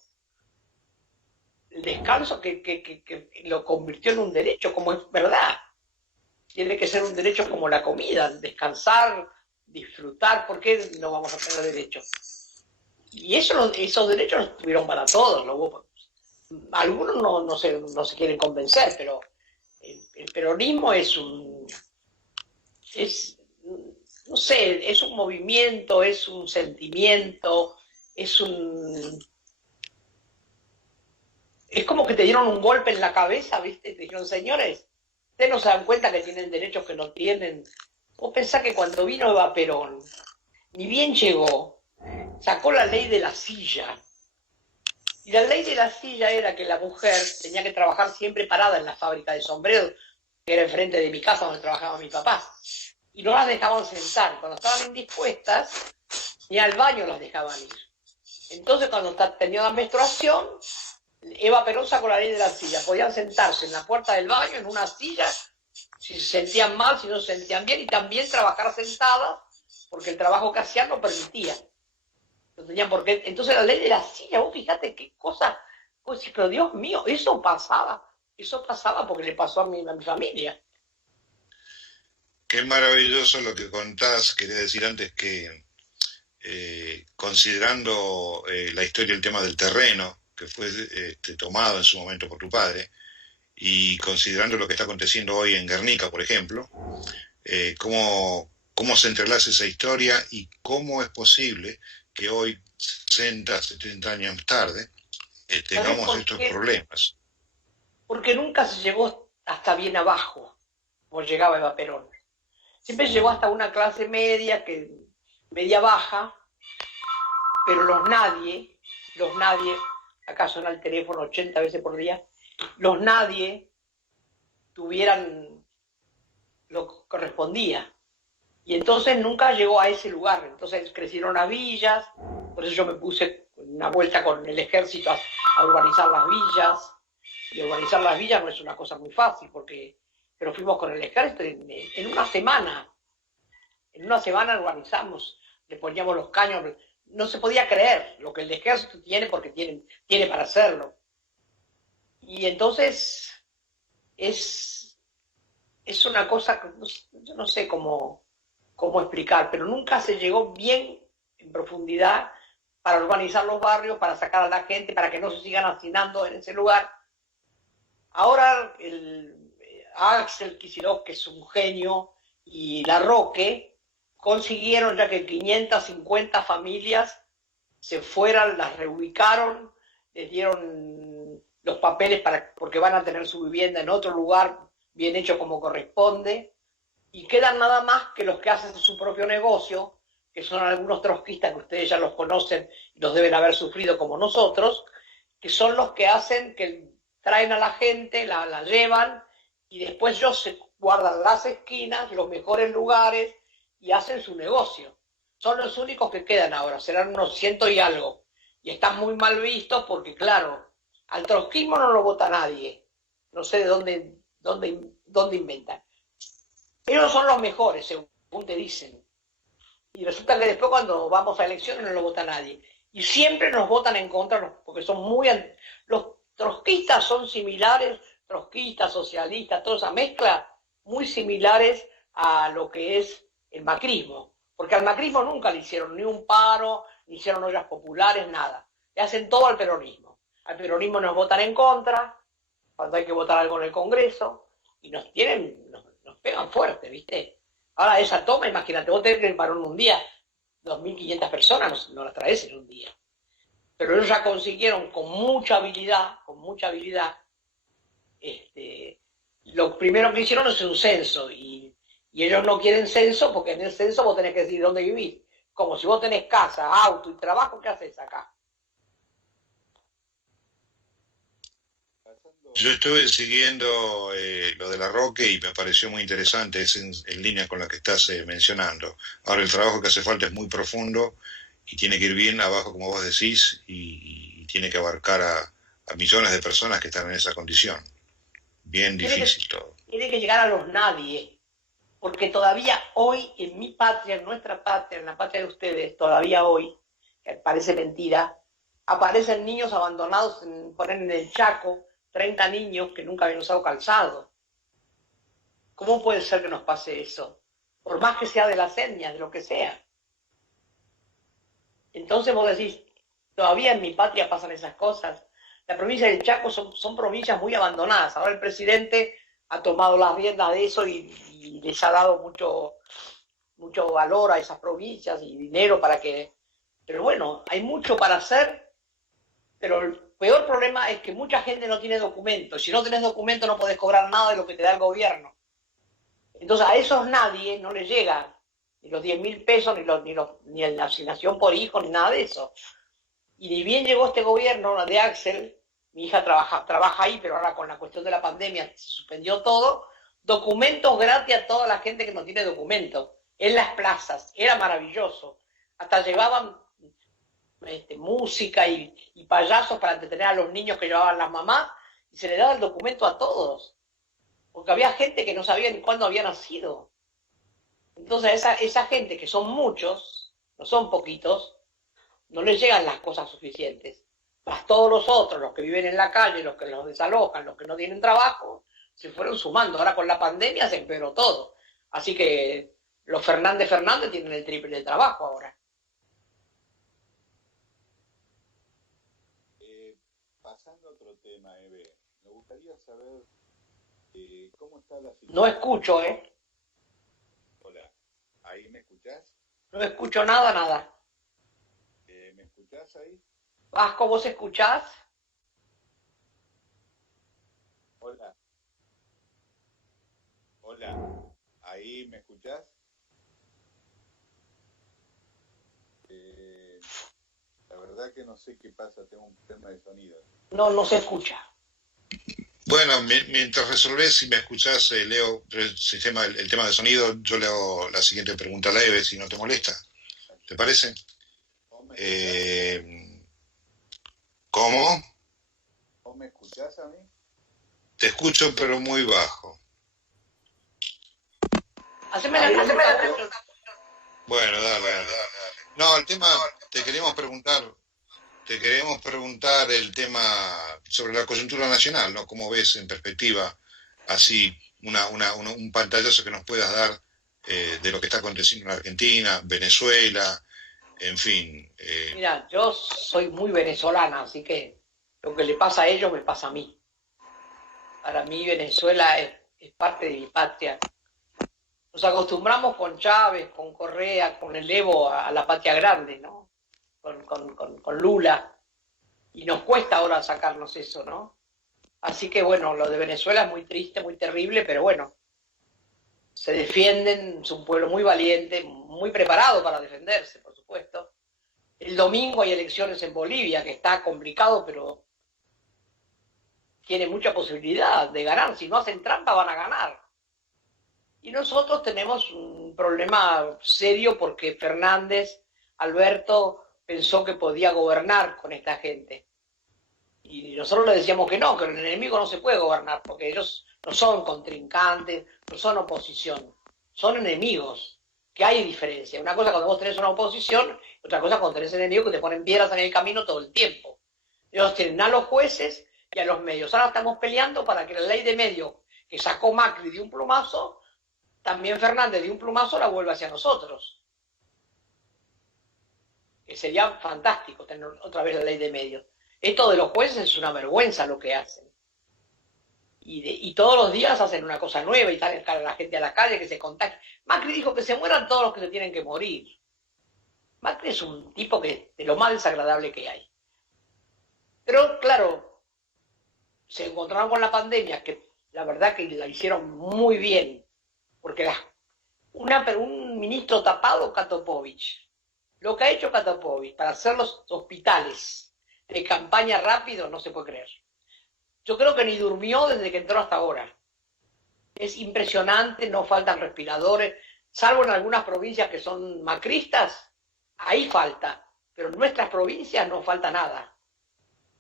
El descanso que lo convirtió en un derecho, como es verdad. Tiene que ser un derecho como la comida, descansar, disfrutar. ¿Por qué no vamos a tener derechos? Y esos derechos los tuvieron para todos. Algunos no se quieren convencer, pero el peronismo es un movimiento, es un sentimiento, es como que te dieron un golpe en la cabeza, ¿viste? Te dijeron, señores, ustedes no se dan cuenta que tienen derechos que no tienen. Vos pensás que cuando vino Eva Perón, ni bien llegó, sacó la ley de la silla. Y la ley de la silla era que la mujer tenía que trabajar siempre parada en la fábrica de sombreros, que era enfrente de mi casa donde trabajaba mi papá. Y no las dejaban sentar. Cuando estaban indispuestas, ni al baño las dejaban ir. Entonces, cuando tenía la menstruación, Eva Perón sacó la ley de la silla. Podían sentarse en la puerta del baño, en una silla, si se sentían mal, si no se sentían bien, y también trabajar sentadas, porque el trabajo que hacían lo permitía. No tenían por qué. Entonces la ley de la silla, vos fíjate qué cosa, pues, pero Dios mío, eso pasaba porque le pasó a mi familia. Qué maravilloso lo que contás. Quería decir antes que considerando la historia, el tema del terreno, que fue tomado en su momento por tu padre, y considerando lo que está aconteciendo hoy en Guernica, por ejemplo, cómo se entrelaza esa historia y cómo es posible que hoy, 60, 70 años más tarde, tengamos estos problemas. Porque nunca se llegó hasta bien abajo, como llegaba Eva Perón. Siempre llegó hasta una clase media, media baja, pero los nadie, acá suena el teléfono 80 veces por día, los nadie tuvieran lo que correspondía. Y entonces nunca llegó a ese lugar. Entonces crecieron las villas, por eso yo me puse una vuelta con el ejército a urbanizar las villas. Y urbanizar las villas no es una cosa muy fácil, pero fuimos con el ejército en una semana. En una semana urbanizamos, le poníamos los caños. No se podía creer lo que el ejército tiene, porque tiene para hacerlo. Y entonces es una cosa que yo no sé cómo explicar, pero nunca se llegó bien en profundidad para urbanizar los barrios, para sacar a la gente, para que no se sigan hacinando en ese lugar. Ahora Axel Kicillof, que es un genio, y Larroque consiguieron ya que 550 familias se fueran, las reubicaron, les dieron los papeles porque van a tener su vivienda en otro lugar bien hecho como corresponde, y quedan nada más que los que hacen su propio negocio, que son algunos trotskistas que ustedes ya los conocen y los deben haber sufrido como nosotros, que son los que hacen que traen a la gente, la llevan, y después ellos se guardan las esquinas, los mejores lugares, y hacen su negocio. Son los únicos que quedan ahora, serán unos 100 y algo, y están muy mal vistos porque, claro, al trotskismo no lo vota nadie, no sé de dónde inventan. Ellos son los mejores, según te dicen. Y resulta que después cuando vamos a elecciones no lo vota nadie. Y siempre nos votan en contra, porque son los trotskistas son similares, trotskistas, socialistas, toda esa mezcla, muy similares a lo que es el macrismo. Porque al macrismo nunca le hicieron ni un paro, ni hicieron ollas populares, nada. Le hacen todo al peronismo. Al peronismo nos votan en contra, cuando hay que votar algo en el Congreso, y nos pegan fuerte, ¿viste? Ahora esa toma, imagínate, vos tenés que ir para un día, 2.500 personas no las traes en un día. Pero ellos ya consiguieron con mucha habilidad, lo primero que hicieron es un censo, y ellos no quieren censo porque en el censo vos tenés que decir dónde vivís. Como si vos tenés casa, auto y trabajo, ¿qué haces acá? Yo estuve siguiendo lo de la Roque y me pareció muy interesante, es en línea con la que estás mencionando. Ahora el trabajo que hace falta es muy profundo y tiene que ir bien abajo, como vos decís, y tiene que abarcar a millones de personas que están en esa condición. Bien difícil todo. Tiene que llegar a los nadie, porque todavía hoy en mi patria, en nuestra patria, en la patria de ustedes, todavía hoy, que parece mentira, aparecen niños abandonados, ponen en el Chaco, 30 niños que nunca habían usado calzado. ¿Cómo puede ser que nos pase eso? Por más que sea de las etnias, de lo que sea. Entonces vos decís, todavía en mi patria pasan esas cosas. La provincia del Chaco son provincias muy abandonadas. Ahora el presidente ha tomado las riendas de eso y les ha dado mucho valor a esas provincias y dinero para que... Pero bueno, hay mucho para hacer, pero el peor problema es que mucha gente no tiene documentos. Si no tenés documento no podés cobrar nada de lo que te da el gobierno. Entonces a esos nadie no les llega ni los 10.000 pesos, ni la asignación por hijo, ni nada de eso. Y ni bien llegó este gobierno de Axel, mi hija trabaja ahí, pero ahora con la cuestión de la pandemia se suspendió todo, documentos gratis a toda la gente que no tiene documentos, en las plazas, era maravilloso. Hasta llevaban música y payasos para entretener a los niños que llevaban las mamás, y se le daba el documento a todos, porque había gente que no sabía ni cuándo había nacido. Entonces esa gente, que son muchos, no son poquitos, no les llegan las cosas suficientes. Más todos los otros, los que viven en la calle, los que los desalojan, los que no tienen trabajo, se fueron sumando. Ahora con la pandemia se empeoró todo. Así que los Fernández tienen el triple de trabajo ahora. Pasando a otro tema, Eve, me gustaría saber cómo está la situación. No escucho, Hola, ¿ahí me escuchás? No escucho nada. ¿Me escuchás ahí? Vasco, ¿vos escuchás? Hola, ¿ahí me escuchás? La verdad que no sé qué pasa, tengo un tema de sonido. No se escucha. Bueno, mientras resolvés, si me escuchás, Leo, el tema de sonido, yo le hago la siguiente pregunta a la Eve, si no te molesta. ¿Te parece? ¿Cómo? ¿Vos me escuchás a mí? Te escucho, pero muy bajo. Haceme la pregunta. Bueno, dale. No, el tema, te queremos preguntar el tema sobre la coyuntura nacional, ¿no? ¿Cómo ves en perspectiva, así, un pantallazo que nos puedas dar de lo que está aconteciendo en Argentina, Venezuela, en fin? Mira, yo soy muy venezolana, así que lo que le pasa a ellos me pasa a mí. Para mí Venezuela es parte de mi patria. Nos acostumbramos con Chávez, con Correa, con el Evo a la patria grande, ¿no? Con Lula. Y nos cuesta ahora sacarnos eso, ¿no? Así que bueno, lo de Venezuela es muy triste, muy terrible, pero bueno, se defienden, es un pueblo muy valiente, muy preparado para defenderse, por supuesto. El domingo hay elecciones en Bolivia, que está complicado, pero tiene mucha posibilidad de ganar. Si no hacen trampa, van a ganar. Y nosotros tenemos un problema serio porque Alberto pensó que podía gobernar con esta gente. Y nosotros le decíamos que no, que el enemigo no se puede gobernar, porque ellos no son contrincantes, no son oposición, son enemigos, que hay diferencia. Una cosa cuando vos tenés una oposición, otra cosa cuando tenés enemigos que te ponen piedras en el camino todo el tiempo. Ellos tienen a los jueces y a los medios. Ahora estamos peleando para que la ley de medios que sacó Macri de un plumazo, también Fernández de un plumazo la vuelva hacia nosotros. Que sería fantástico tener otra vez la ley de medios. Esto de los jueces es una vergüenza lo que hacen. Y todos los días hacen una cosa nueva y salen la gente a la calle que se contagia. Macri dijo que se mueran todos los que se tienen que morir. Macri es un tipo que de lo más desagradable que hay. Pero claro, se encontraron con la pandemia, que la verdad que la hicieron muy bien, porque un ministro tapado, Katopovich, lo que ha hecho Katopovich para hacer los hospitales de campaña rápido no se puede creer. Yo creo que ni durmió desde que entró hasta ahora. Es impresionante, no faltan respiradores, salvo en algunas provincias que son macristas, ahí falta, pero en nuestras provincias no falta nada.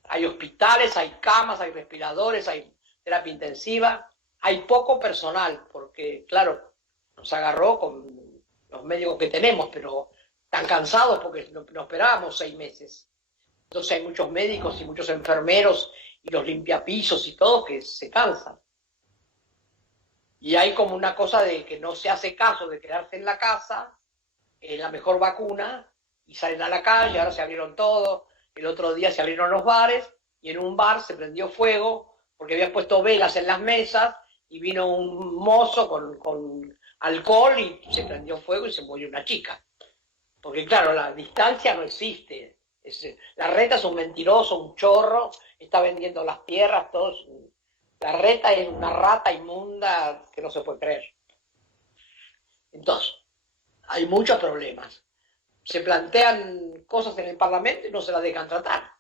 Hay hospitales, hay camas, hay respiradores, hay terapia intensiva, hay poco personal, porque claro, nos agarró con los médicos que tenemos, pero están cansados porque no esperábamos 6 meses. Entonces hay muchos médicos y muchos enfermeros y los limpiapisos y todo que se cansan. Y hay como una cosa de que no se hace caso de quedarse en la casa, es la mejor vacuna, y salen a la calle, ahora se abrieron todo, el otro día se abrieron los bares, y en un bar se prendió fuego, porque habían puesto velas en las mesas, y vino un mozo con alcohol, y se prendió fuego y se murió una chica. Porque claro, la distancia no existe. La reta es un mentiroso, un chorro, está vendiendo las tierras, todo. La reta es una rata inmunda que no se puede creer. Entonces, hay muchos problemas. Se plantean cosas en el Parlamento y no se las dejan tratar.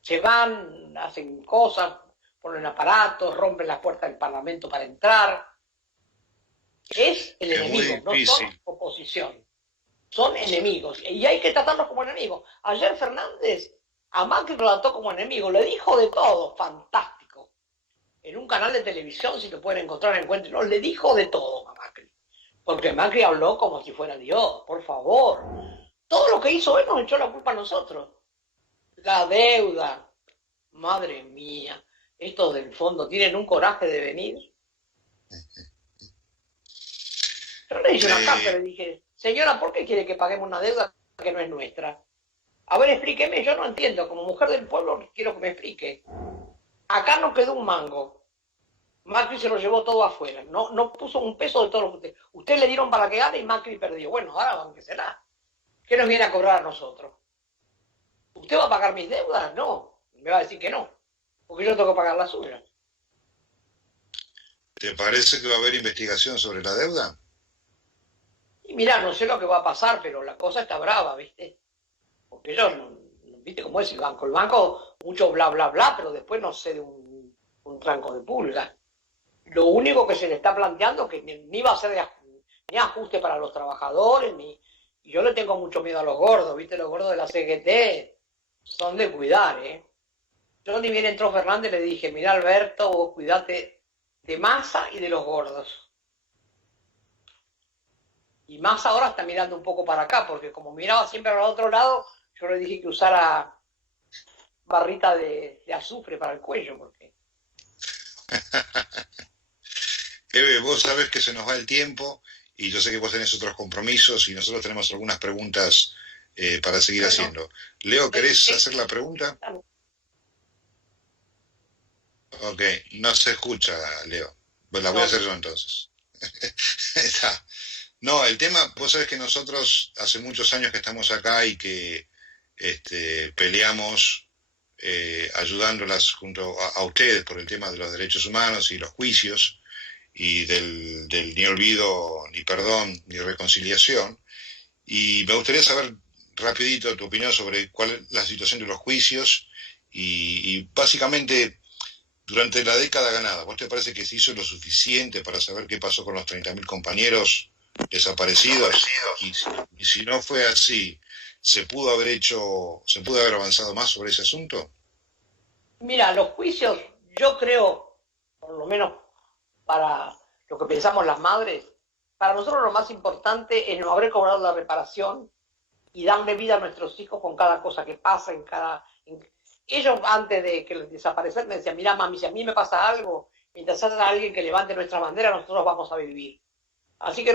Se van, hacen cosas, ponen aparatos, rompen las puertas del Parlamento para entrar. Es el enemigo, no son oposición. Son enemigos y hay que tratarlos como enemigos. Ayer Fernández a Macri lo trató como enemigo, le dijo de todo, fantástico. En un canal de televisión, si lo pueden encontrar, encuéntrenlo, le dijo de todo a Macri. Porque Macri habló como si fuera Dios, por favor. Todo lo que hizo él nos echó la culpa a nosotros. La deuda, madre mía, estos del fondo tienen un coraje de venir. Yo le hice una carta, le dije, señora, ¿por qué quiere que paguemos una deuda que no es nuestra? A ver, explíqueme, yo no entiendo. Como mujer del pueblo quiero que me explique. Acá no quedó un mango. Macri se lo llevó todo afuera. No puso un peso de todo lo que usted. Usted le dieron para que gane y Macri perdió. Bueno, ahora bánquesela. ¿Qué nos viene a cobrar a nosotros? ¿Usted va a pagar mis deudas? No. Me va a decir que no. Porque yo tengo que pagar la suya. ¿Te parece que va a haber investigación sobre la deuda? Y mirá, no sé lo que va a pasar, pero la cosa está brava, ¿viste? Porque yo, ¿viste cómo es el banco? El banco, mucho bla, bla, bla, pero después no sé de un tranco de pulga. Lo único que se le está planteando es que ni va a ser ni ajuste para los trabajadores, y yo le tengo mucho miedo a los gordos, ¿viste? Los gordos de la CGT son de cuidar, ¿eh? Yo ni bien entró Fernández le dije, mirá Alberto, vos cuidate de Massa y de los gordos. Y Massa ahora está mirando un poco para acá, porque como miraba siempre al otro lado, yo le dije que usara barrita de azufre para el cuello, porque... Eve, vos sabés que se nos va el tiempo y yo sé que vos tenés otros compromisos y nosotros tenemos algunas preguntas para seguir haciendo. Leo, ¿querés hacer la pregunta? Ok, no se escucha, Leo. Pues la voy a hacer yo entonces. Está. No, el tema, vos sabés que nosotros hace muchos años que estamos acá y que peleamos ayudándolas junto a ustedes por el tema de los derechos humanos y los juicios y del ni olvido, ni perdón, ni reconciliación. Y me gustaría saber rapidito tu opinión sobre cuál es la situación de los juicios y básicamente durante la década ganada, ¿vos te parece que se hizo lo suficiente para saber qué pasó con los 30.000 compañeros desaparecidos? Y si no fue así, ¿se pudo haber avanzado más sobre ese asunto? Mira, los juicios, yo creo, por lo menos para lo que pensamos las madres, para nosotros lo más importante es no haber cobrado la reparación y darle vida a nuestros hijos con cada cosa que pasa, ellos antes de que desaparecer me decían, mira mami, si a mí me pasa algo, mientras haya alguien que levante nuestra bandera, nosotros vamos a vivir. Así que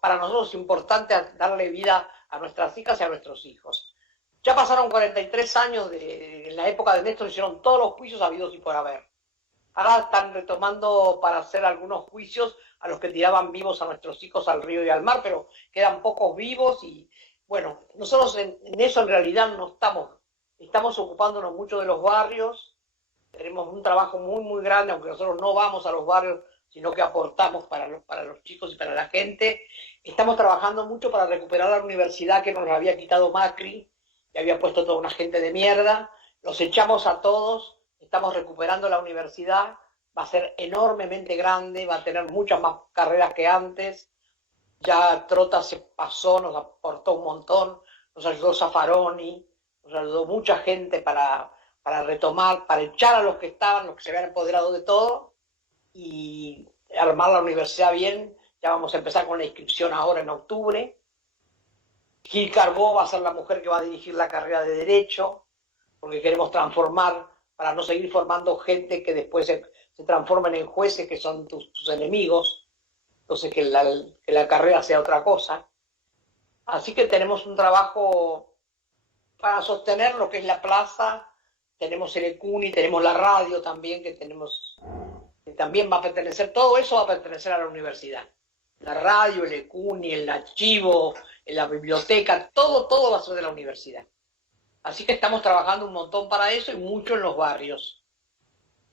para nosotros es importante darle vida a nuestras hijas y a nuestros hijos. Ya pasaron 43 años, en la época de Néstor hicieron todos los juicios habidos y por haber. Ahora están retomando para hacer algunos juicios a los que tiraban vivos a nuestros hijos al río y al mar, pero quedan pocos vivos y bueno, nosotros en eso en realidad no estamos ocupándonos mucho de los barrios, tenemos un trabajo muy, muy grande, aunque nosotros no vamos a los barrios, sino que aportamos para los chicos y para la gente. Estamos trabajando mucho para recuperar la universidad que nos la había quitado Macri, que había puesto toda una gente de mierda, los echamos a todos. Estamos recuperando la universidad, va a ser enormemente grande, va a tener muchas más carreras que antes. Ya Trota se pasó, nos aportó un montón, nos ayudó Zaffaroni, nos ayudó mucha gente para retomar, para echar a los que se habían apoderado de todo y armar la universidad bien. Ya vamos a empezar con la inscripción ahora en octubre. Gil Carbó va a ser la mujer que va a dirigir la carrera de Derecho, porque queremos transformar, para no seguir formando gente que después se transformen en jueces que son tus enemigos, entonces que la carrera sea otra cosa. Así que tenemos un trabajo para sostener lo que es la plaza, tenemos el ECUNI, tenemos la radio también, que también va a pertenecer, todo eso va a pertenecer a la universidad. La radio, el ECUNI, el archivo, la biblioteca, todo va a ser de la universidad. Así que estamos trabajando un montón para eso y mucho en los barrios.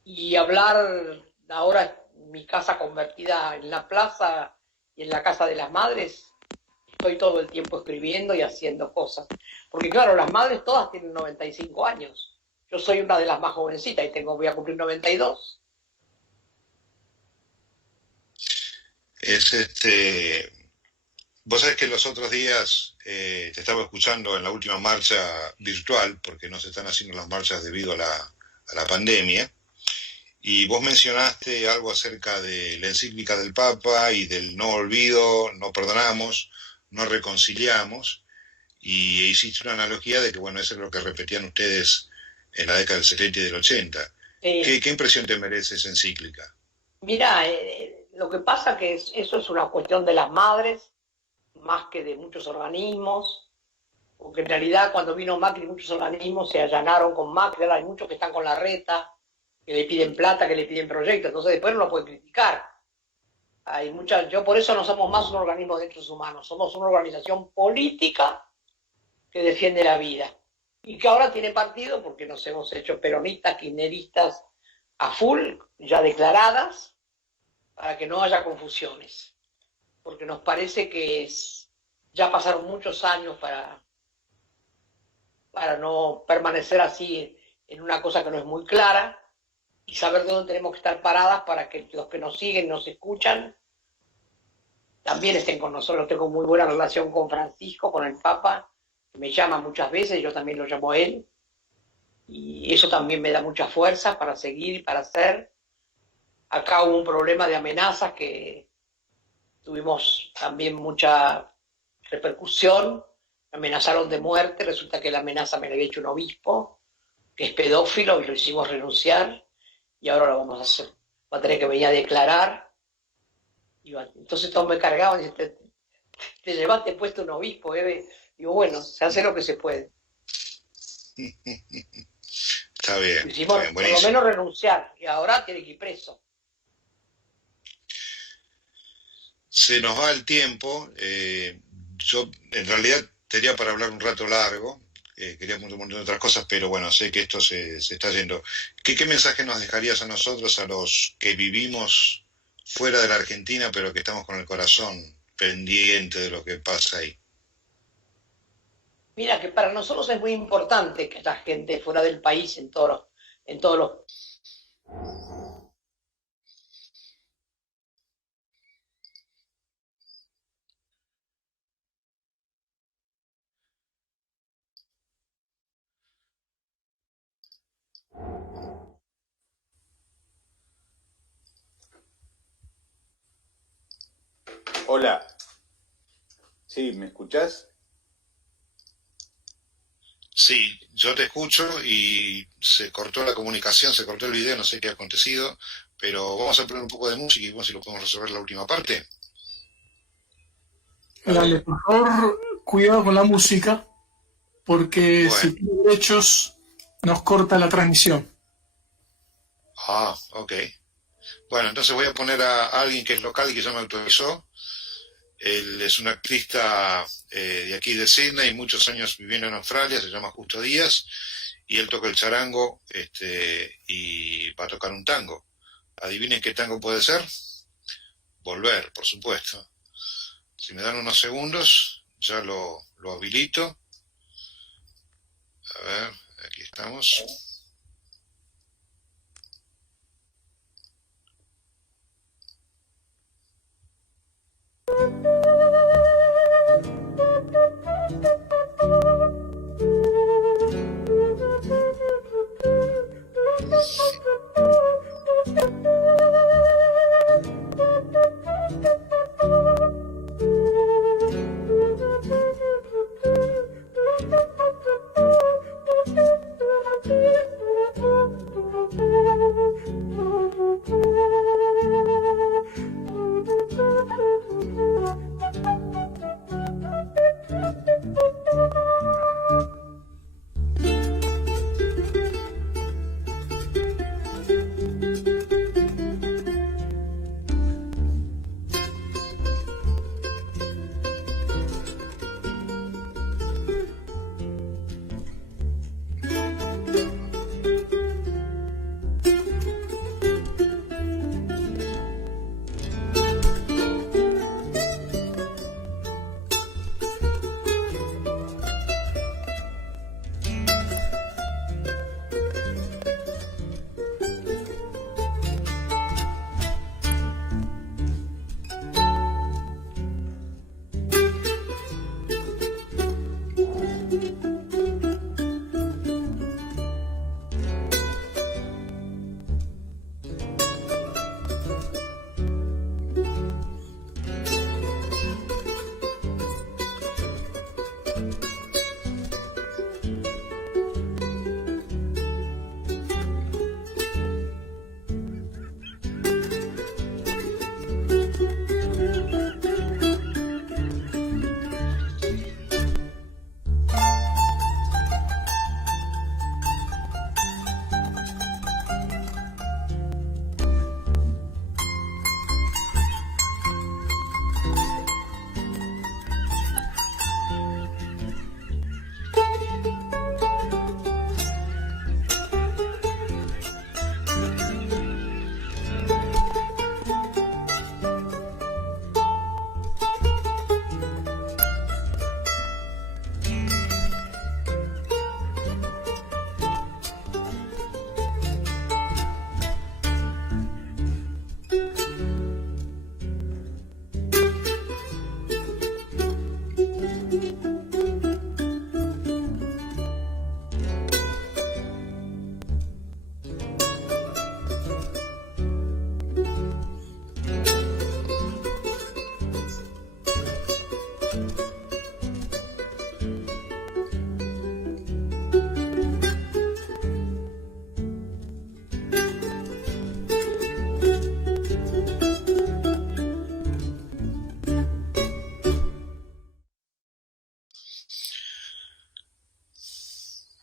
Y hablar ahora, mi casa convertida en la plaza y en la casa de las madres, estoy todo el tiempo escribiendo y haciendo cosas. Porque claro, las madres todas tienen 95 años. Yo soy una de las más jovencitas y voy a cumplir 92. Vos sabés que los otros días te estaba escuchando en la última marcha virtual, porque no se están haciendo las marchas debido a la pandemia, y vos mencionaste algo acerca de la encíclica del Papa y del no olvido, no perdonamos, no reconciliamos, y hiciste una analogía de que, bueno, eso es lo que repetían ustedes en la década del 70 y del 80. ¿Qué impresión te merece esa encíclica? Mira, lo que pasa que eso es una cuestión de las madres, más que de muchos organismos, porque en realidad cuando vino Macri muchos organismos se allanaron con Macri, ahora hay muchos que están con la reta, que le piden plata, que le piden proyectos, entonces después no lo pueden criticar. Yo por eso no somos más un organismo de derechos humanos, somos una organización política que defiende la vida y que ahora tiene partido porque nos hemos hecho peronistas, kirchneristas a full, ya declaradas, para que no haya confusiones. Porque nos parece que ya pasaron muchos años para no permanecer así en una cosa que no es muy clara y saber dónde tenemos que estar paradas para que los que nos siguen, nos escuchan, también estén con nosotros. Tengo muy buena relación con Francisco, con el Papa, que me llama muchas veces, yo también lo llamo a él, y eso también me da mucha fuerza para seguir y para hacer. Acá hubo un problema de amenazas que tuvimos también mucha repercusión, me amenazaron de muerte, resulta que la amenaza me la había hecho un obispo, que es pedófilo, y lo hicimos renunciar, y ahora lo vamos a hacer, va a tener que venir a declarar, entonces todos me cargaban y decían, te llevaste puesto un obispo, digo, bueno, se hace lo que se puede. Está bien, Lo hicimos, está bien, por lo buenísimo. menos renunciar, y ahora tiene que ir preso. Se nos va el tiempo. Yo en realidad tenía para hablar un rato largo, queríamos un montón de otras cosas, pero bueno, sé que esto se está yendo. ¿Qué mensaje nos dejarías a nosotros, a los que vivimos fuera de la Argentina, pero que estamos con el corazón pendiente de lo que pasa ahí? Mira, que para nosotros es muy importante que haya gente fuera del país en todos los Hola. Sí, ¿me escuchás? Sí, yo te escucho y se cortó la comunicación, se cortó el video, no sé qué ha acontecido, pero vamos a poner un poco de música y vemos si lo podemos resolver la última parte. Dale, por favor, cuidado con la música, porque Bueno. si tiene derechos nos corta la transmisión. Ah, ok. Bueno, entonces voy a poner a alguien que es local y que ya me autorizó. Él es un artista de aquí de Sydney, muchos años viviendo en Australia, se llama Justo Díaz, y él toca el charango y va a tocar un tango. ¿Adivinen qué tango puede ser? Volver, por supuesto. Si me dan unos segundos, ya lo habilito. A ver, aquí estamos.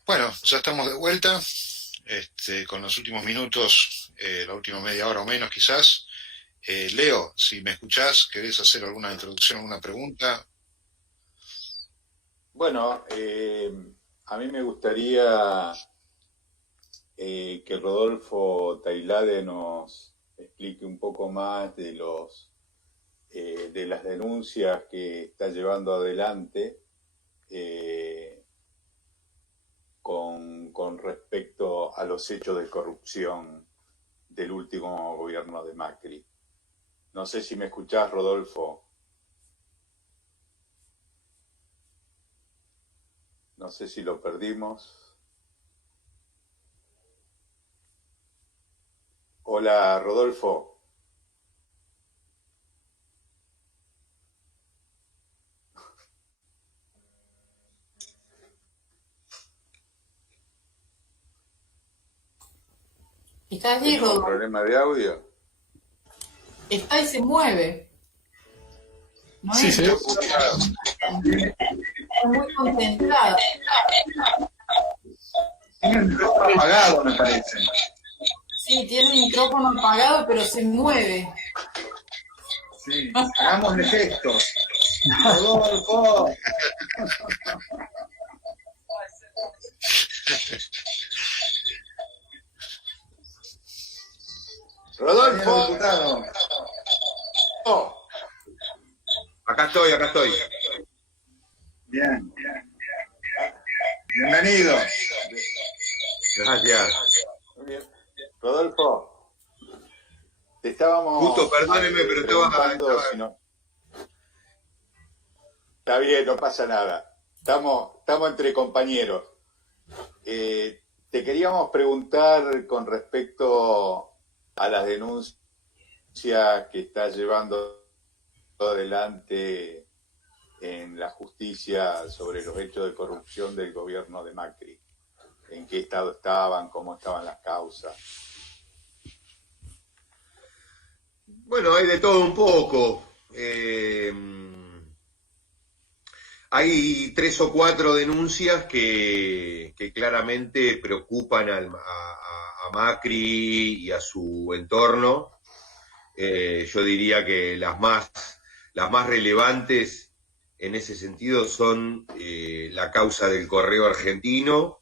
Bueno, ya estamos de vuelta, con los últimos minutos, la última media hora o menos quizás. Leo, si me escuchás, ¿querés hacer alguna introducción, alguna pregunta? Bueno, a mí me gustaría que Rodolfo Tailade nos explique un poco más de las denuncias que está llevando adelante con respecto a los hechos de corrupción del último gobierno de Macri. No sé si me escuchás, Rodolfo. No sé si lo perdimos. Hola, Rodolfo. Está allí, ¿Tenemos Rodolfo. problema de audio? Está y se mueve. No Sí, es, sí. está muy concentrada. Tiene el micrófono apagado, me parece. Sí, tiene el micrófono apagado, pero se mueve. Sí, hagámosle gestos. Rodolfo. Rodolfo. Diputado. Acá estoy. Bien. Bienvenido. Gracias. Muy bien. Rodolfo, te estábamos... Justo, perdóneme, pero preguntando si no- Está bien, no pasa nada. Estamos entre compañeros. Te queríamos preguntar con respecto a las denuncias que está llevando adelante en la justicia sobre los hechos de corrupción del gobierno de Macri. ¿En qué estado estaban? ¿Cómo estaban las causas? Bueno, hay de todo un poco. Hay 3 o 4 denuncias que claramente preocupan a Macri y a su entorno. Yo diría que las más relevantes en ese sentido son la causa del correo argentino.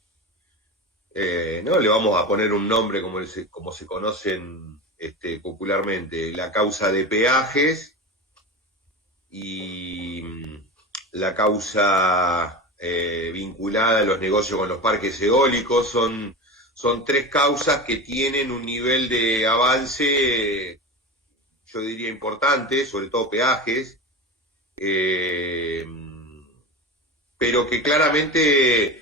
No le vamos a poner un nombre como se conocen popularmente, la causa de peajes y la causa vinculada a los negocios con los parques eólicos. Son 3 causas que tienen un nivel de avance, yo diría, importante, sobre todo peajes, pero que claramente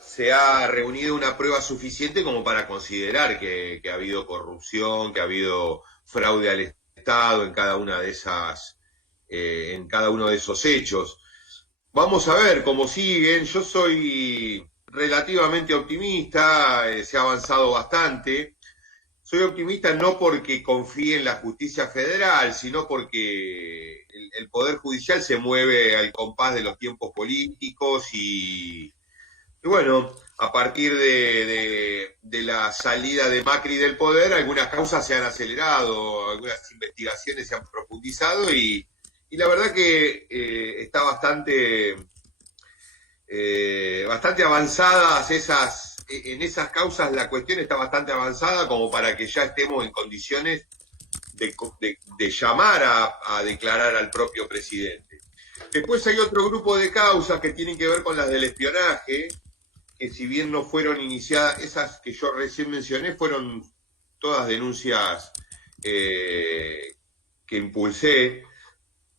se ha reunido una prueba suficiente como para considerar que ha habido corrupción, que ha habido fraude al Estado en cada una de esas, en cada uno de esos hechos. Vamos a ver cómo siguen. Yo soy relativamente optimista, se ha avanzado bastante. Soy optimista no porque confíe en la justicia federal, sino porque el Poder Judicial se mueve al compás de los tiempos políticos y bueno, a partir de la salida de Macri del poder, algunas causas se han acelerado, algunas investigaciones se han profundizado y la verdad que está bastante avanzadas en esas causas. La cuestión está bastante avanzada como para que ya estemos en condiciones de llamar a declarar al propio presidente. Después hay otro grupo de causas que tienen que ver con las del espionaje, que si bien no fueron iniciadas, esas que yo recién mencioné fueron todas denuncias que impulsé,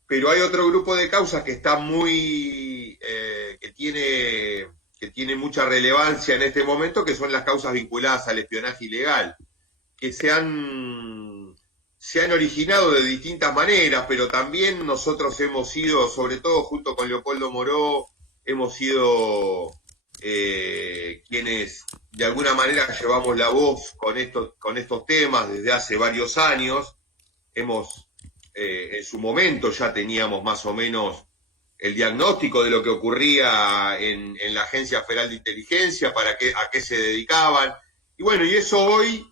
pero hay otro grupo de causas que está que tiene mucha relevancia en este momento, que son las causas vinculadas al espionaje ilegal, que se han originado de distintas maneras, pero también nosotros hemos sido, sobre todo junto con Leopoldo Moró, hemos sido quienes de alguna manera llevamos la voz con estos temas desde hace varios años. En su momento ya teníamos más o menos el diagnóstico de lo que ocurría en la Agencia Federal de Inteligencia, a qué se dedicaban, y bueno, y eso hoy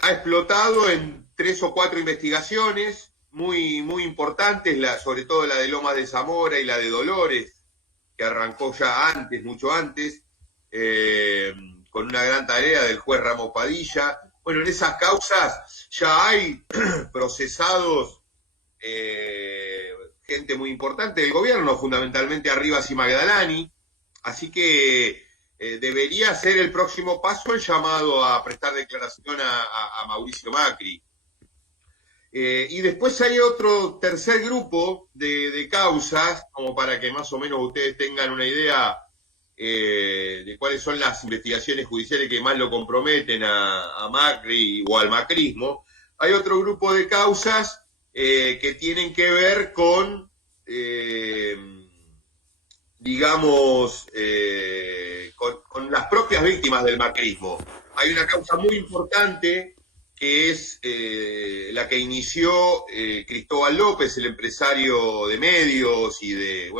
ha explotado en 3 o 4 investigaciones muy, muy importantes, sobre todo la de Lomas de Zamora y la de Dolores, que arrancó ya antes, mucho antes, con una gran tarea del juez Ramos Padilla. Bueno, en esas causas ya hay procesados gente muy importante del gobierno, fundamentalmente Arribas y Magdalani, así que debería ser el próximo paso el llamado a prestar declaración a Mauricio Macri. Y después hay otro tercer grupo de causas, como para que más o menos ustedes tengan una idea de cuáles son las investigaciones judiciales que más lo comprometen a Macri o al macrismo. Hay otro grupo de causas que tienen que ver con, digamos, con las propias víctimas del macrismo. hay una causa muy importante que es la que inició Cristóbal López, el empresario de medios y de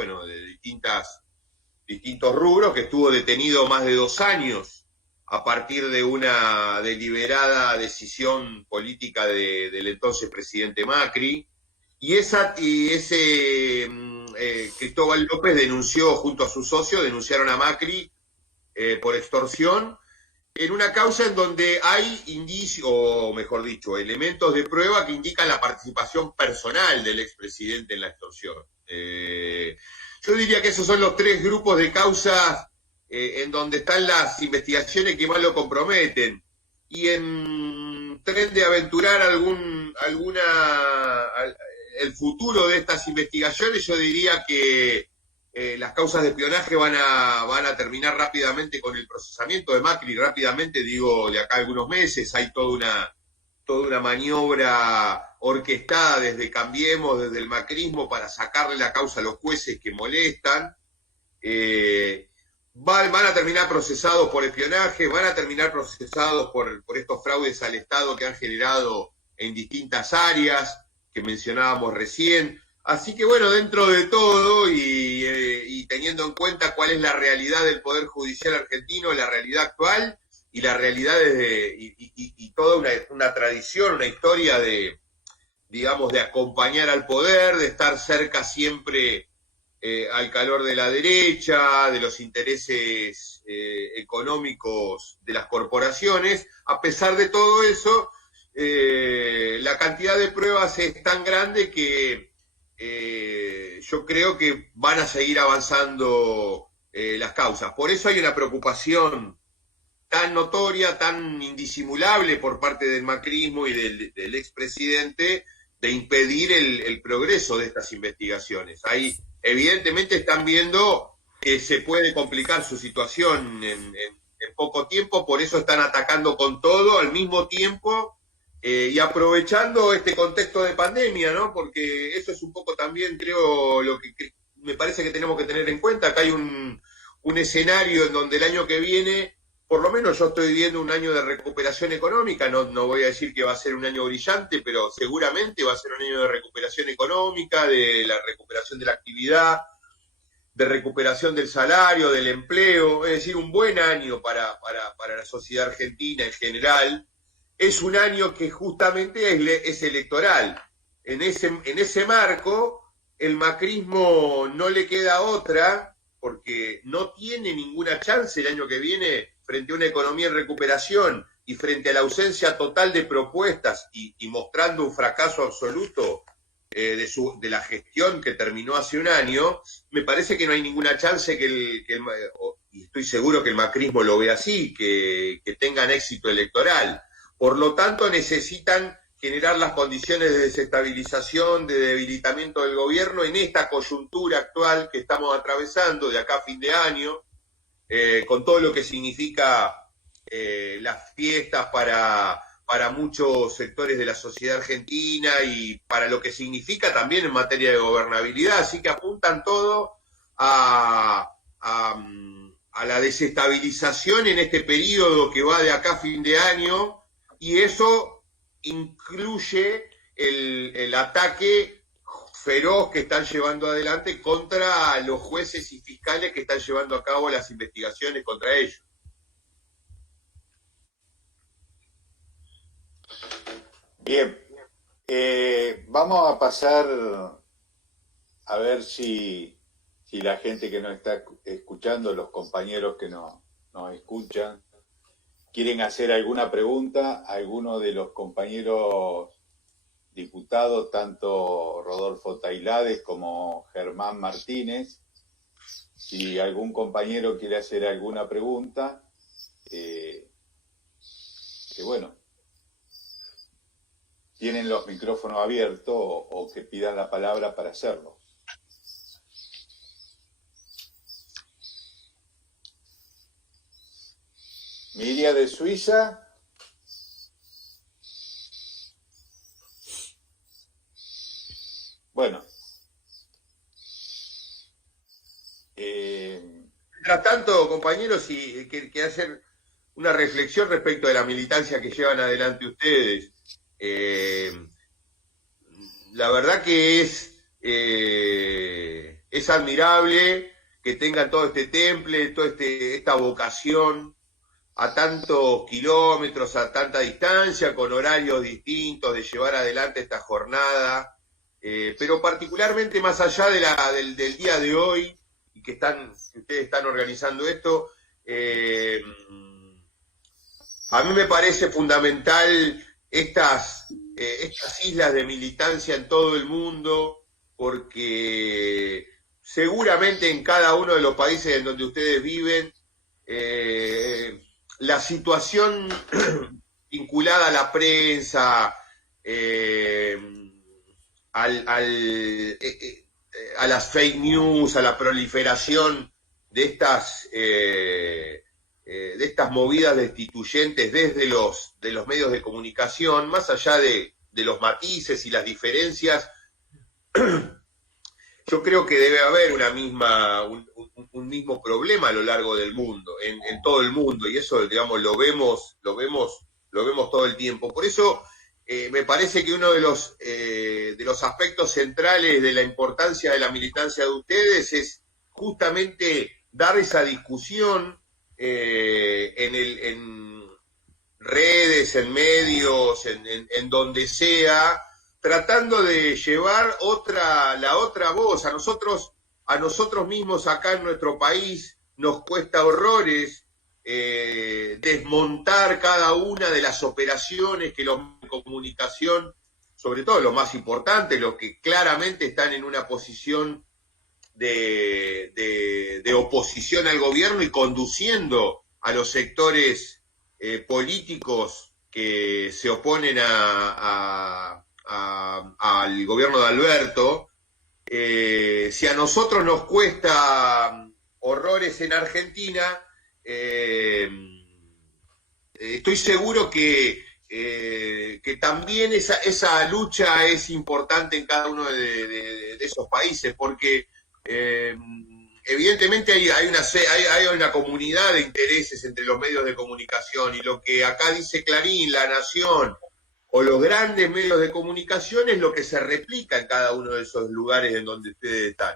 distintos rubros, que estuvo detenido más de 2 años a partir de una deliberada decisión política del entonces presidente Macri. Y ese Cristóbal López denunció, junto a su socio, denunciaron a Macri por extorsión, en una causa en donde hay indicios, o mejor dicho, elementos de prueba que indican la participación personal del expresidente en la extorsión. Yo diría que esos son los 3 grupos de causas en donde están las investigaciones que más lo comprometen. Y en tren de aventurar el futuro de estas investigaciones, yo diría que las causas de espionaje van a terminar rápidamente con el procesamiento de Macri, rápidamente, digo, de acá a algunos meses. Hay toda una maniobra orquestada desde Cambiemos, desde el macrismo, para sacarle la causa a los jueces que molestan. Van a terminar procesados por espionaje, van a terminar procesados por estos fraudes al Estado que han generado en distintas áreas que mencionábamos recién. Así que bueno, dentro de todo y teniendo en cuenta cuál es la realidad del Poder Judicial argentino, la realidad actual y la realidad y toda una tradición, una historia de acompañar al poder, de estar cerca siempre al calor de la derecha, de los intereses económicos de las corporaciones. A pesar de todo eso, la cantidad de pruebas es tan grande que yo creo que van a seguir avanzando las causas. Por eso hay una preocupación tan notoria, tan indisimulable por parte del macrismo y del expresidente de impedir el progreso de estas investigaciones. Ahí evidentemente están viendo que se puede complicar su situación en poco tiempo, por eso están atacando con todo al mismo tiempo. Y aprovechando este contexto de pandemia, ¿no? Porque eso es un poco también, creo, lo que me parece que tenemos que tener en cuenta. Acá hay un escenario en donde el año que viene, por lo menos yo estoy viendo un año de recuperación económica. No voy a decir que va a ser un año brillante, pero seguramente va a ser un año de recuperación económica, de la recuperación de la actividad, de recuperación del salario, del empleo. Es decir, un buen año para la sociedad argentina en general. Es un año que justamente es electoral. En ese marco, el macrismo no le queda otra, porque no tiene ninguna chance el año que viene frente a una economía en recuperación y frente a la ausencia total de propuestas y mostrando un fracaso absoluto de la gestión que terminó hace un año. Me parece que no hay ninguna chance y estoy seguro que el macrismo lo ve así, que tengan éxito electoral. Por lo tanto, necesitan generar las condiciones de desestabilización, de debilitamiento del gobierno en esta coyuntura actual que estamos atravesando de acá a fin de año, con todo lo que significa las fiestas para muchos sectores de la sociedad argentina y para lo que significa también en materia de gobernabilidad. Así que apuntan todo a la desestabilización en este periodo que va de acá a fin de año. Y eso incluye el ataque feroz que están llevando adelante contra los jueces y fiscales que están llevando a cabo las investigaciones contra ellos. Bien, vamos a pasar a ver si la gente que nos está escuchando, los compañeros que nos escuchan, ¿quieren hacer alguna pregunta a alguno de los compañeros diputados, tanto Rodolfo Tailades como Germán Martínez? Si algún compañero quiere hacer alguna pregunta, que bueno, tienen los micrófonos abiertos o que pidan la palabra para hacerlo. Miria de Suiza. Bueno. Mientras tanto, compañeros, si quiere hacer una reflexión respecto de la militancia que llevan adelante ustedes. La verdad que es admirable que tengan todo este temple, toda esta vocación a tantos kilómetros, a tanta distancia, con horarios distintos, de llevar adelante esta jornada, pero particularmente más allá del día de hoy, y que ustedes están organizando esto, a mí me parece fundamental estas islas de militancia en todo el mundo, porque seguramente en cada uno de los países en donde ustedes viven, la situación vinculada a la prensa, a las fake news, a la proliferación de estas movidas destituyentes desde de los medios de comunicación, más allá de los matices y las diferencias, yo creo que debe haber un mismo problema a lo largo del mundo, en todo el mundo, y eso, digamos, lo vemos todo el tiempo. Por eso me parece que uno de los aspectos centrales de la importancia de la militancia de ustedes es justamente dar esa discusión en redes, en medios, en donde sea, tratando de llevar la otra voz. A nosotros mismos acá en nuestro país nos cuesta horrores desmontar cada una de las operaciones que los medios de comunicación, sobre todo los más importantes, los que claramente están en una posición de oposición al gobierno y conduciendo a los sectores políticos que se oponen al gobierno de Alberto. Si a nosotros nos cuesta horrores en Argentina, estoy seguro que también esa lucha es importante en cada uno de esos países, porque evidentemente hay una comunidad de intereses entre los medios de comunicación, y lo que acá dice Clarín, La Nación o los grandes medios de comunicación es lo que se replica en cada uno de esos lugares en donde ustedes están.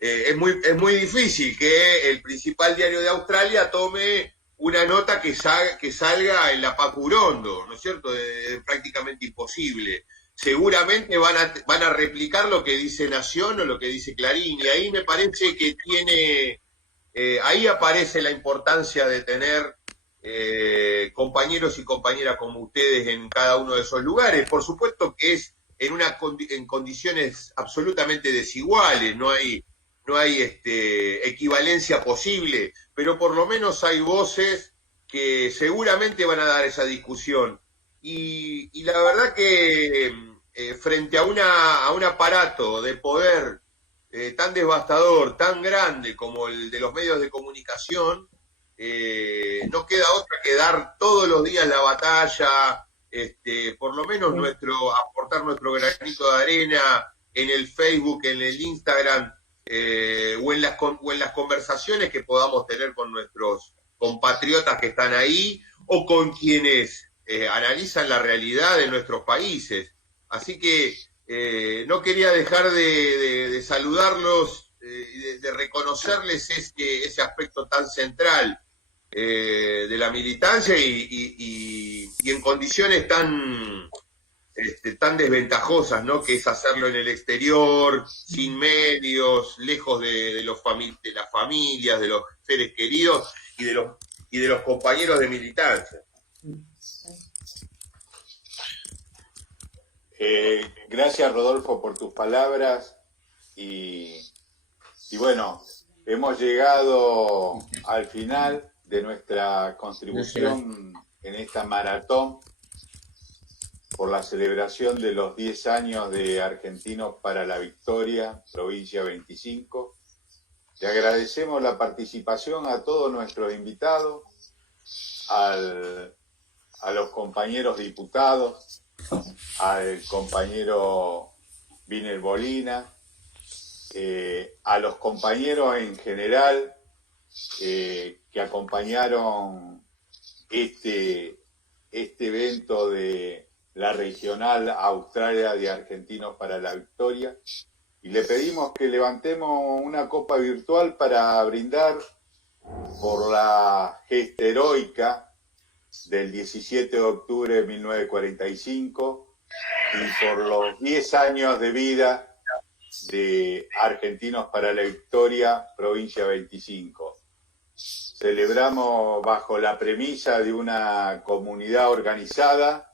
Es muy difícil que el principal diario de Australia tome una nota que salga en la Pacurondo, ¿no es cierto? Es prácticamente imposible. Seguramente van a replicar lo que dice Nación o lo que dice Clarín, y ahí me parece que ahí aparece la importancia de tener compañeros y compañeras como ustedes en cada uno de esos lugares. Por supuesto que es en condiciones absolutamente desiguales, no hay equivalencia posible, pero por lo menos hay voces que seguramente van a dar esa discusión. Y la verdad que frente a un aparato de poder tan devastador, tan grande como el de los medios de comunicación, no queda otra que dar todos los días la batalla, por lo menos aportar nuestro granito de arena en el Facebook, en el Instagram, o en las conversaciones que podamos tener con nuestros compatriotas que están ahí, o con quienes analizan la realidad de nuestros países. Así que no quería dejar de saludarlos y de reconocerles ese aspecto tan central de la militancia, y en condiciones tan desventajosas, ¿no? Que es hacerlo en el exterior, sin medios, lejos de las familias, de los seres queridos y de los compañeros de militancia. Gracias, Rodolfo, por tus palabras, y bueno, hemos llegado al final de nuestra contribución en esta maratón por la celebración de los 10 años de Argentinos para la Victoria, provincia 25. Le agradecemos la participación a todos nuestros invitados, a los compañeros diputados, al compañero Viner Bolina, a los compañeros en general que acompañaron este evento de la regional Australia de Argentinos para la Victoria, y le pedimos que levantemos una copa virtual para brindar por la gesta heroica del 17 de octubre de 1945 y por los 10 años de vida de Argentinos para la Victoria, provincia 25. Celebramos bajo la premisa de una comunidad organizada,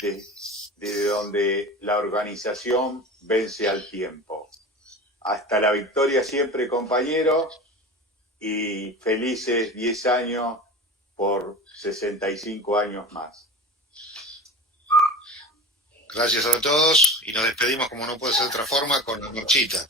de donde la organización vence al tiempo. Hasta la victoria siempre, compañeros, y felices 10 años por 65 años más. Gracias a todos y nos despedimos, como no puede ser de otra forma, con la marchita.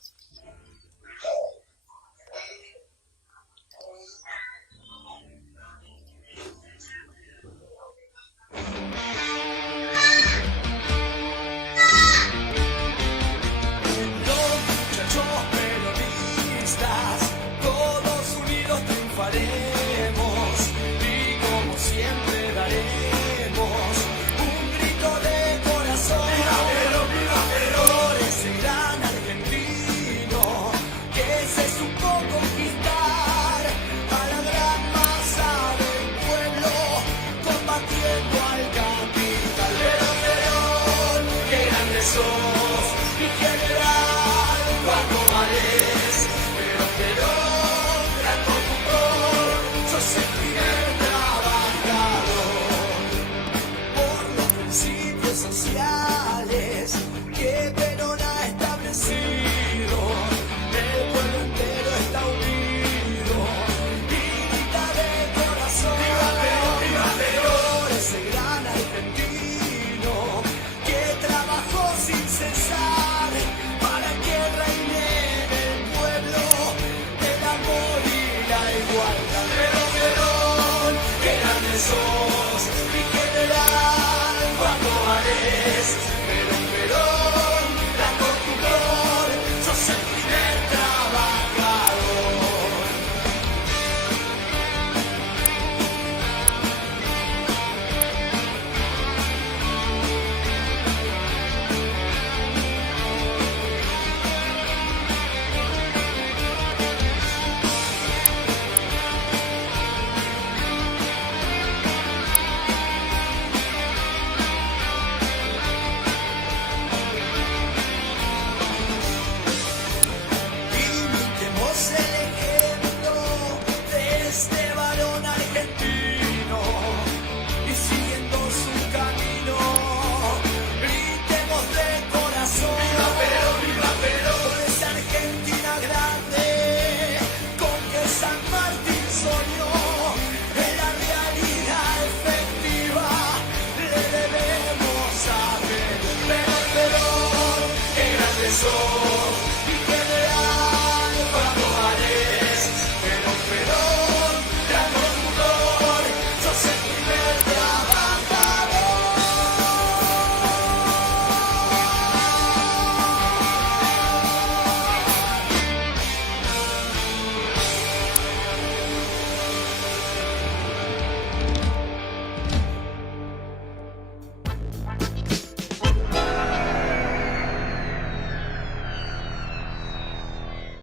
Soy